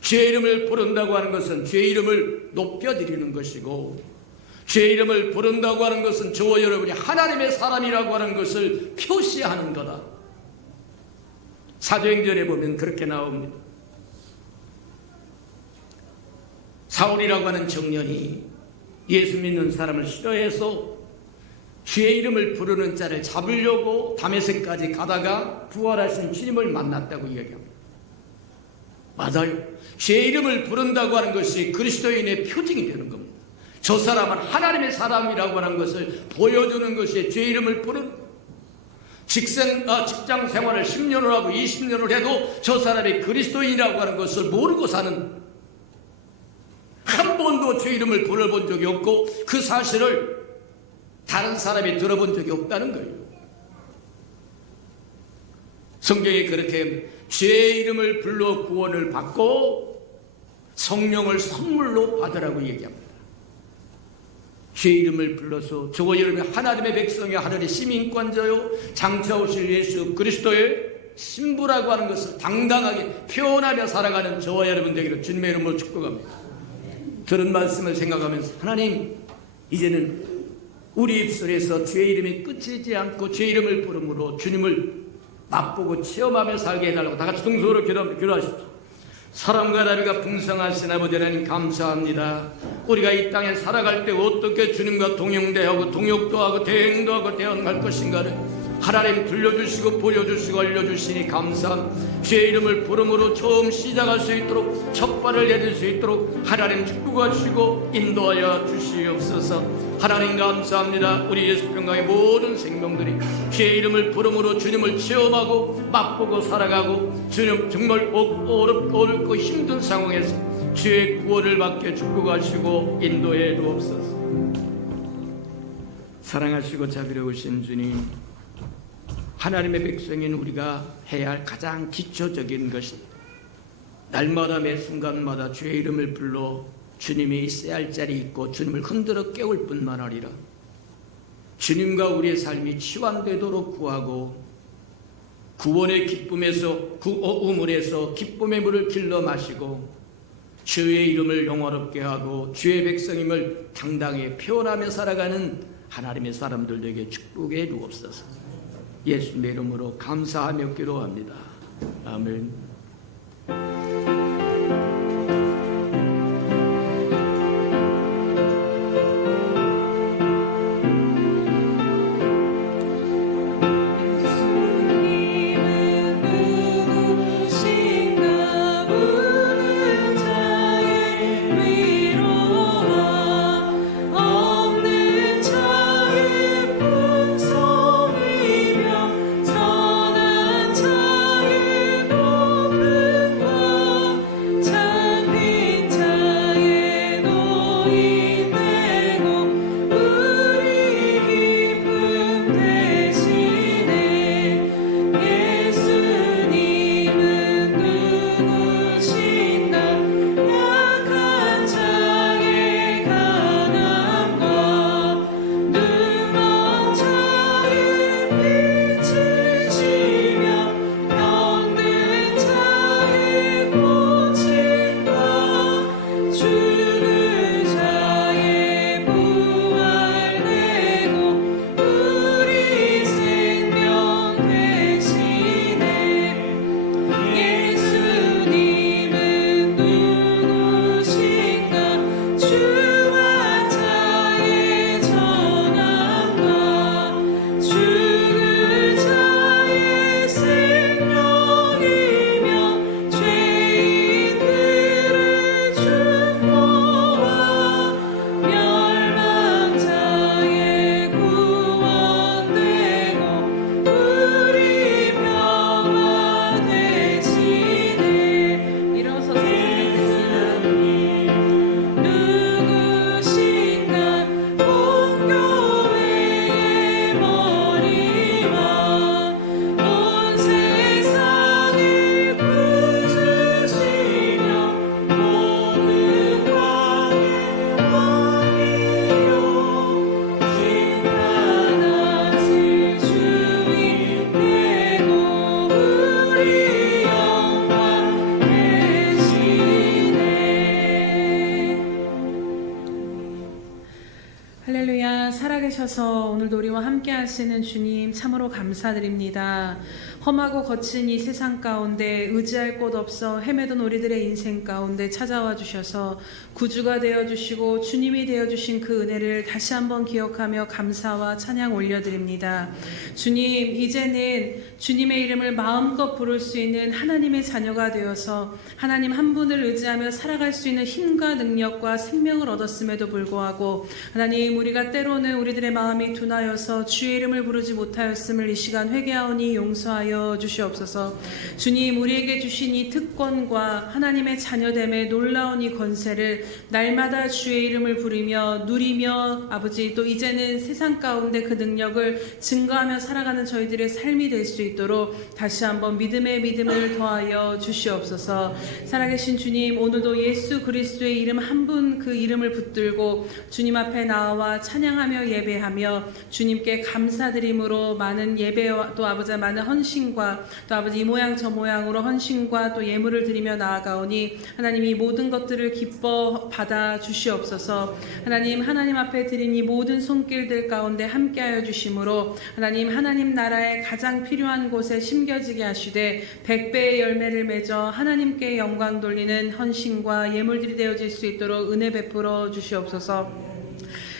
주의 이름을 부른다고 하는 것은 주의 이름을 높여드리는 것이고 주의 이름을 부른다고 하는 것은 저와 여러분이 하나님의 사람이라고 하는 것을 표시하는 거다. 사도행전에 보면 그렇게 나옵니다. 사울이라고 하는 청년이 예수 믿는 사람을 싫어해서 주의 이름을 부르는 자를 잡으려고 다메섹까지 가다가 부활하신 주님을 만났다고 이야기합니다. 맞아요. 주의 이름을 부른다고 하는 것이 그리스도인의 표징이 되는 겁니다. 저 사람은 하나님의 사람이라고 하는 것을 보여주는 것이 주의 이름을 부르는 직장 생활을 10년을 하고 20년을 해도 저 사람이 그리스도인이라고 하는 것을 모르고 사는, 한 번도 주의 이름을 불러본 적이 없고 그 사실을 다른 사람이 들어본 적이 없다는 거예요. 성경이 그렇게 주의 이름을 불러 구원을 받고 성령을 선물로 받으라고 얘기합니다. 주의 이름을 불러서 저와 여러분이 하나님의 백성이 하늘의 시민권자요 장차오실 예수 그리스도의 신부라고 하는 것을 당당하게 표현하며 살아가는 저와 여러분 되기를 주님의 이름으로 축복합니다. 들은 말씀을 생각하면서 하나님, 이제는 우리 입술에서 주의 이름이 끝이지 않고 주의 이름을 부름으로 주님을 맛보고 체험하며 살게 해달라고 다 같이 동서로 기도하십시오. 사랑과 나비가 풍성하신 아버지 하나님, 감사합니다. 우리가 이 땅에 살아갈 때 어떻게 주님과 동행대하고 동역도 하고 대행도 하고 대응할 것인가를 하나님 들려주시고 보여주시고 알려주시니 감사합니다. 주의 이름을 부름으로 처음 시작할 수 있도록 첫 발을 내릴 수 있도록 하나님 축복하시고 인도하여 주시옵소서. 하나님 감사합니다. 우리 예수평강의 모든 생명들이 주의 이름을 부름으로 주님을 체험하고 맛보고 살아가고 주님 정말 어렵고 힘든 상황에서 주의 구원을 받게 축복하시고 인도해 주옵소서. 사랑하시고 자비로우신 주님, 하나님의 백성인 우리가 해야 할 가장 기초적인 것이 날마다 매 순간마다 주의 이름을 불러 주님이 있어야 할 자리 있고 주님을 흔들어 깨울 뿐만 아니라 주님과 우리의 삶이 치환되도록 구하고 구원의 기쁨에서 우물에서 기쁨의 물을 길러 마시고 주의 이름을 영화롭게 하고 주의 백성임을 당당히 표현하며 살아가는 하나님의 사람들에게 축복해 주옵소서. 예수님의 이름으로 감사하며 기도합니다. 아멘. 할렐루야. 살아계셔서 오늘도 우리와 함께 하시는 주님 참으로 감사드립니다. 험하고 거친 이 세상 가운데 의지할 곳 없어 헤매던 우리들의 인생 가운데 찾아와 주셔서 구주가 되어주시고 주님이 되어주신 그 은혜를 다시 한번 기억하며 감사와 찬양 올려드립니다. 주님, 이제는 주님의 이름을 마음껏 부를 수 있는 하나님의 자녀가 되어서 하나님 한 분을 의지하며 살아갈 수 있는 힘과 능력과 생명을 얻었음에도 불구하고 하나님, 우리가 때로는 우리들의 마음이 둔하여서 주의 이름을 부르지 못하였음을 이 시간 회개하오니 용서하여 주시옵소서. 주님, 우리에게 주신 이 특권과 하나님의 자녀됨의 놀라운 이 권세를 날마다 주의 이름을 부르며 누리며 아버지, 또 이제는 세상 가운데 그 능력을 증거하며 살아가는 저희들의 삶이 될 수 있도록 다시 한번 믿음의 믿음을 더하여 주시옵소서. 살아계신 주님, 오늘도 예수 그리스도의 이름 한 분 그 이름을 붙들고 주님 앞에 나와 찬양하며 예배하며 주님께 감사드림으로 많은 예배와 또 아버지 많은 헌신 헌신과 또 아버지 이 모양 저 모양으로 헌신과 또 예물을 드리며 나아가오니 하나님 이 모든 것들을 기뻐 받아 주시옵소서. 하나님 앞에 드린 이 모든 손길들 가운데 함께하여 주심으로 하나님 나라의 가장 필요한 곳에 심겨지게 하시되 100배의 열매를 맺어 하나님께 영광 돌리는 헌신과 예물들이 되어질 수 있도록 은혜 베풀어 주시옵소서.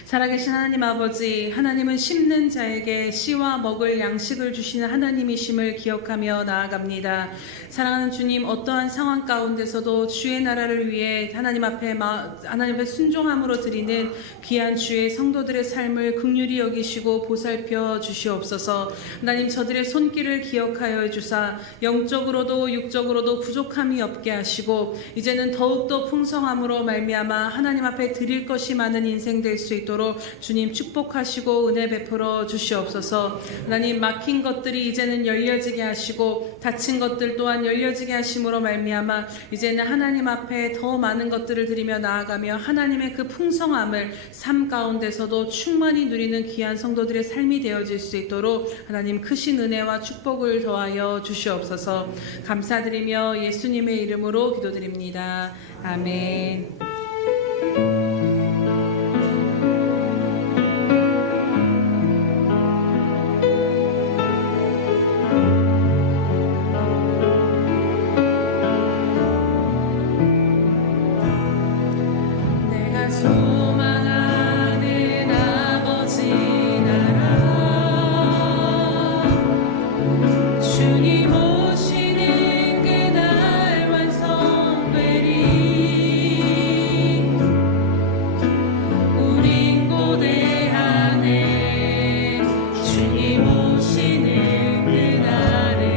살아계신 하나님 아버지, 하나님은 심는 자에게 씨와 먹을 양식을 주시는 하나님이심을 기억하며 나아갑니다. 사랑하는 주님, 어떠한 상황 가운데서도 주의 나라를 위해 하나님 앞에 순종함으로 드리는 귀한 주의 성도들의 삶을 긍휼히 여기시고 보살펴 주시옵소서. 하나님, 저들의 손길을 기억하여 주사 영적으로도 육적으로도 부족함이 없게 하시고 이제는 더욱더 풍성함으로 말미암아 하나님 앞에 드릴 것이 많은 인생 될 수 있도록 주님 축복하시고 은혜 베풀어 주시옵소서. 하나님, 막힌 것들이 이제는 열려지게 하시고 닫힌 것들 또한 열려지게 하심으로 말미암아 이제는 하나님 앞에 더 많은 것들을 드리며 나아가며 하나님의 그 풍성함을 삶 가운데서도 충만히 누리는 귀한 성도들의 삶이 되어질 수 있도록 하나님 크신 은혜와 축복을 더하여 주시옵소서. 감사드리며 예수님의 이름으로 기도드립니다. 아멘. 소망하는 아버지 나라 주님 오시는 그날 완성되리 우린 고대 안에 주님 오시는 그날에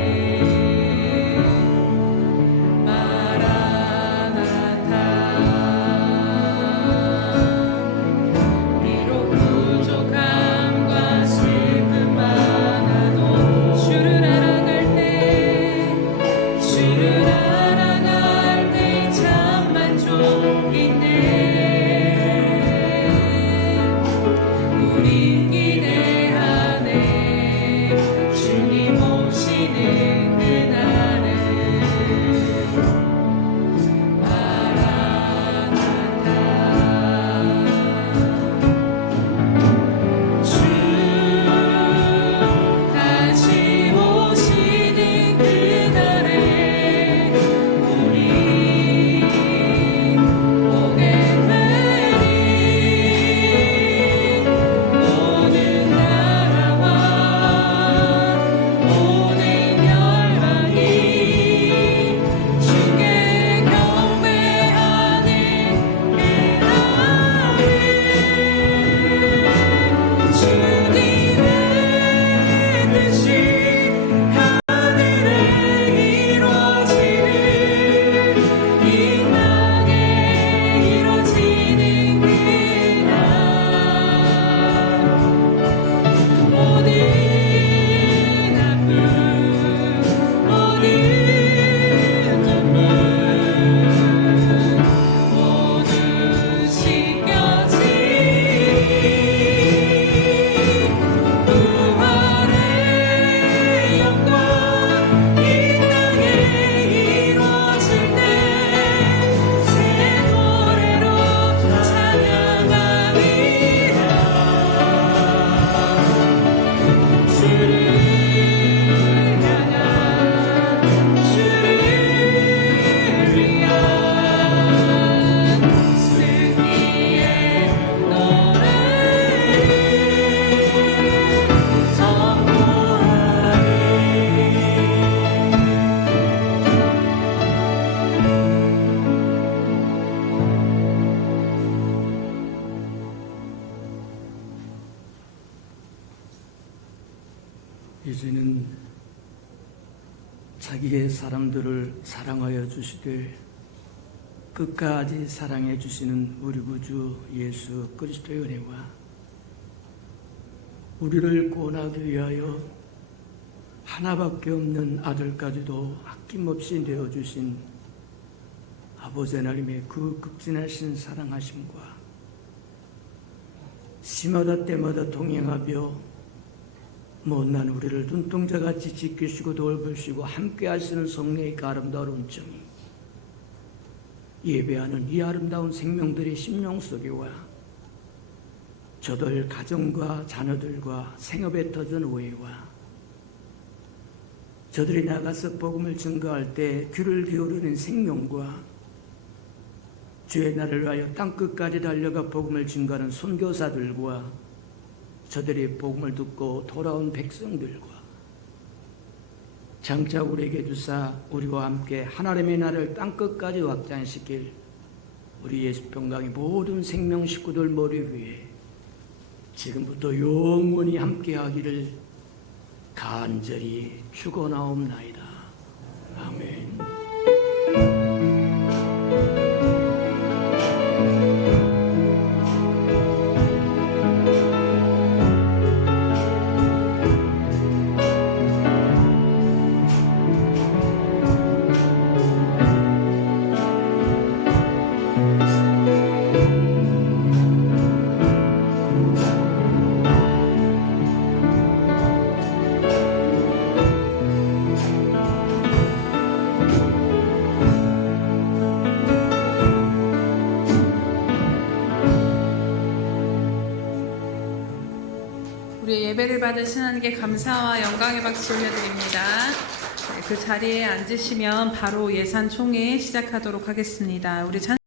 이제는 자기의 사람들을 사랑하여 주시되 끝까지 사랑해 주시는 우리 구주 예수 그리스도의 은혜와 우리를 구원하기 위하여 하나밖에 없는 아들까지도 아낌없이 내어주신 아버지 하나님의 그 극진하신 사랑하심과 시마다 때마다 동행하며 못난 우리를 눈동자같이 지키시고 돌보시고 함께 하시는 성령의 그 아름다운 은총이 예배하는 이 아름다운 생명들의 심령 속에 와 저들 가정과 자녀들과 생업에 터진 오해와 저들이 나가서 복음을 증거할 때 귀를 기울이는 생명과 주의 날을 위하여 땅끝까지 달려가 복음을 증거하는 선교사들과 저들이 복음을 듣고 돌아온 백성들과 장차 우리에게 주사 우리와 함께 하나님의 나라를 땅끝까지 확장시킬 우리 예수평강의 모든 생명 식구들 머리 위에 지금부터 영원히 함께하기를 간절히 축원하옵나이다. 아멘. 우리의 예배를 받으신 하나님께 감사와 영광의 박수 올려드립니다. 그 자리에 앉으시면 바로 예산 총회 시작하도록 하겠습니다. 우리 찬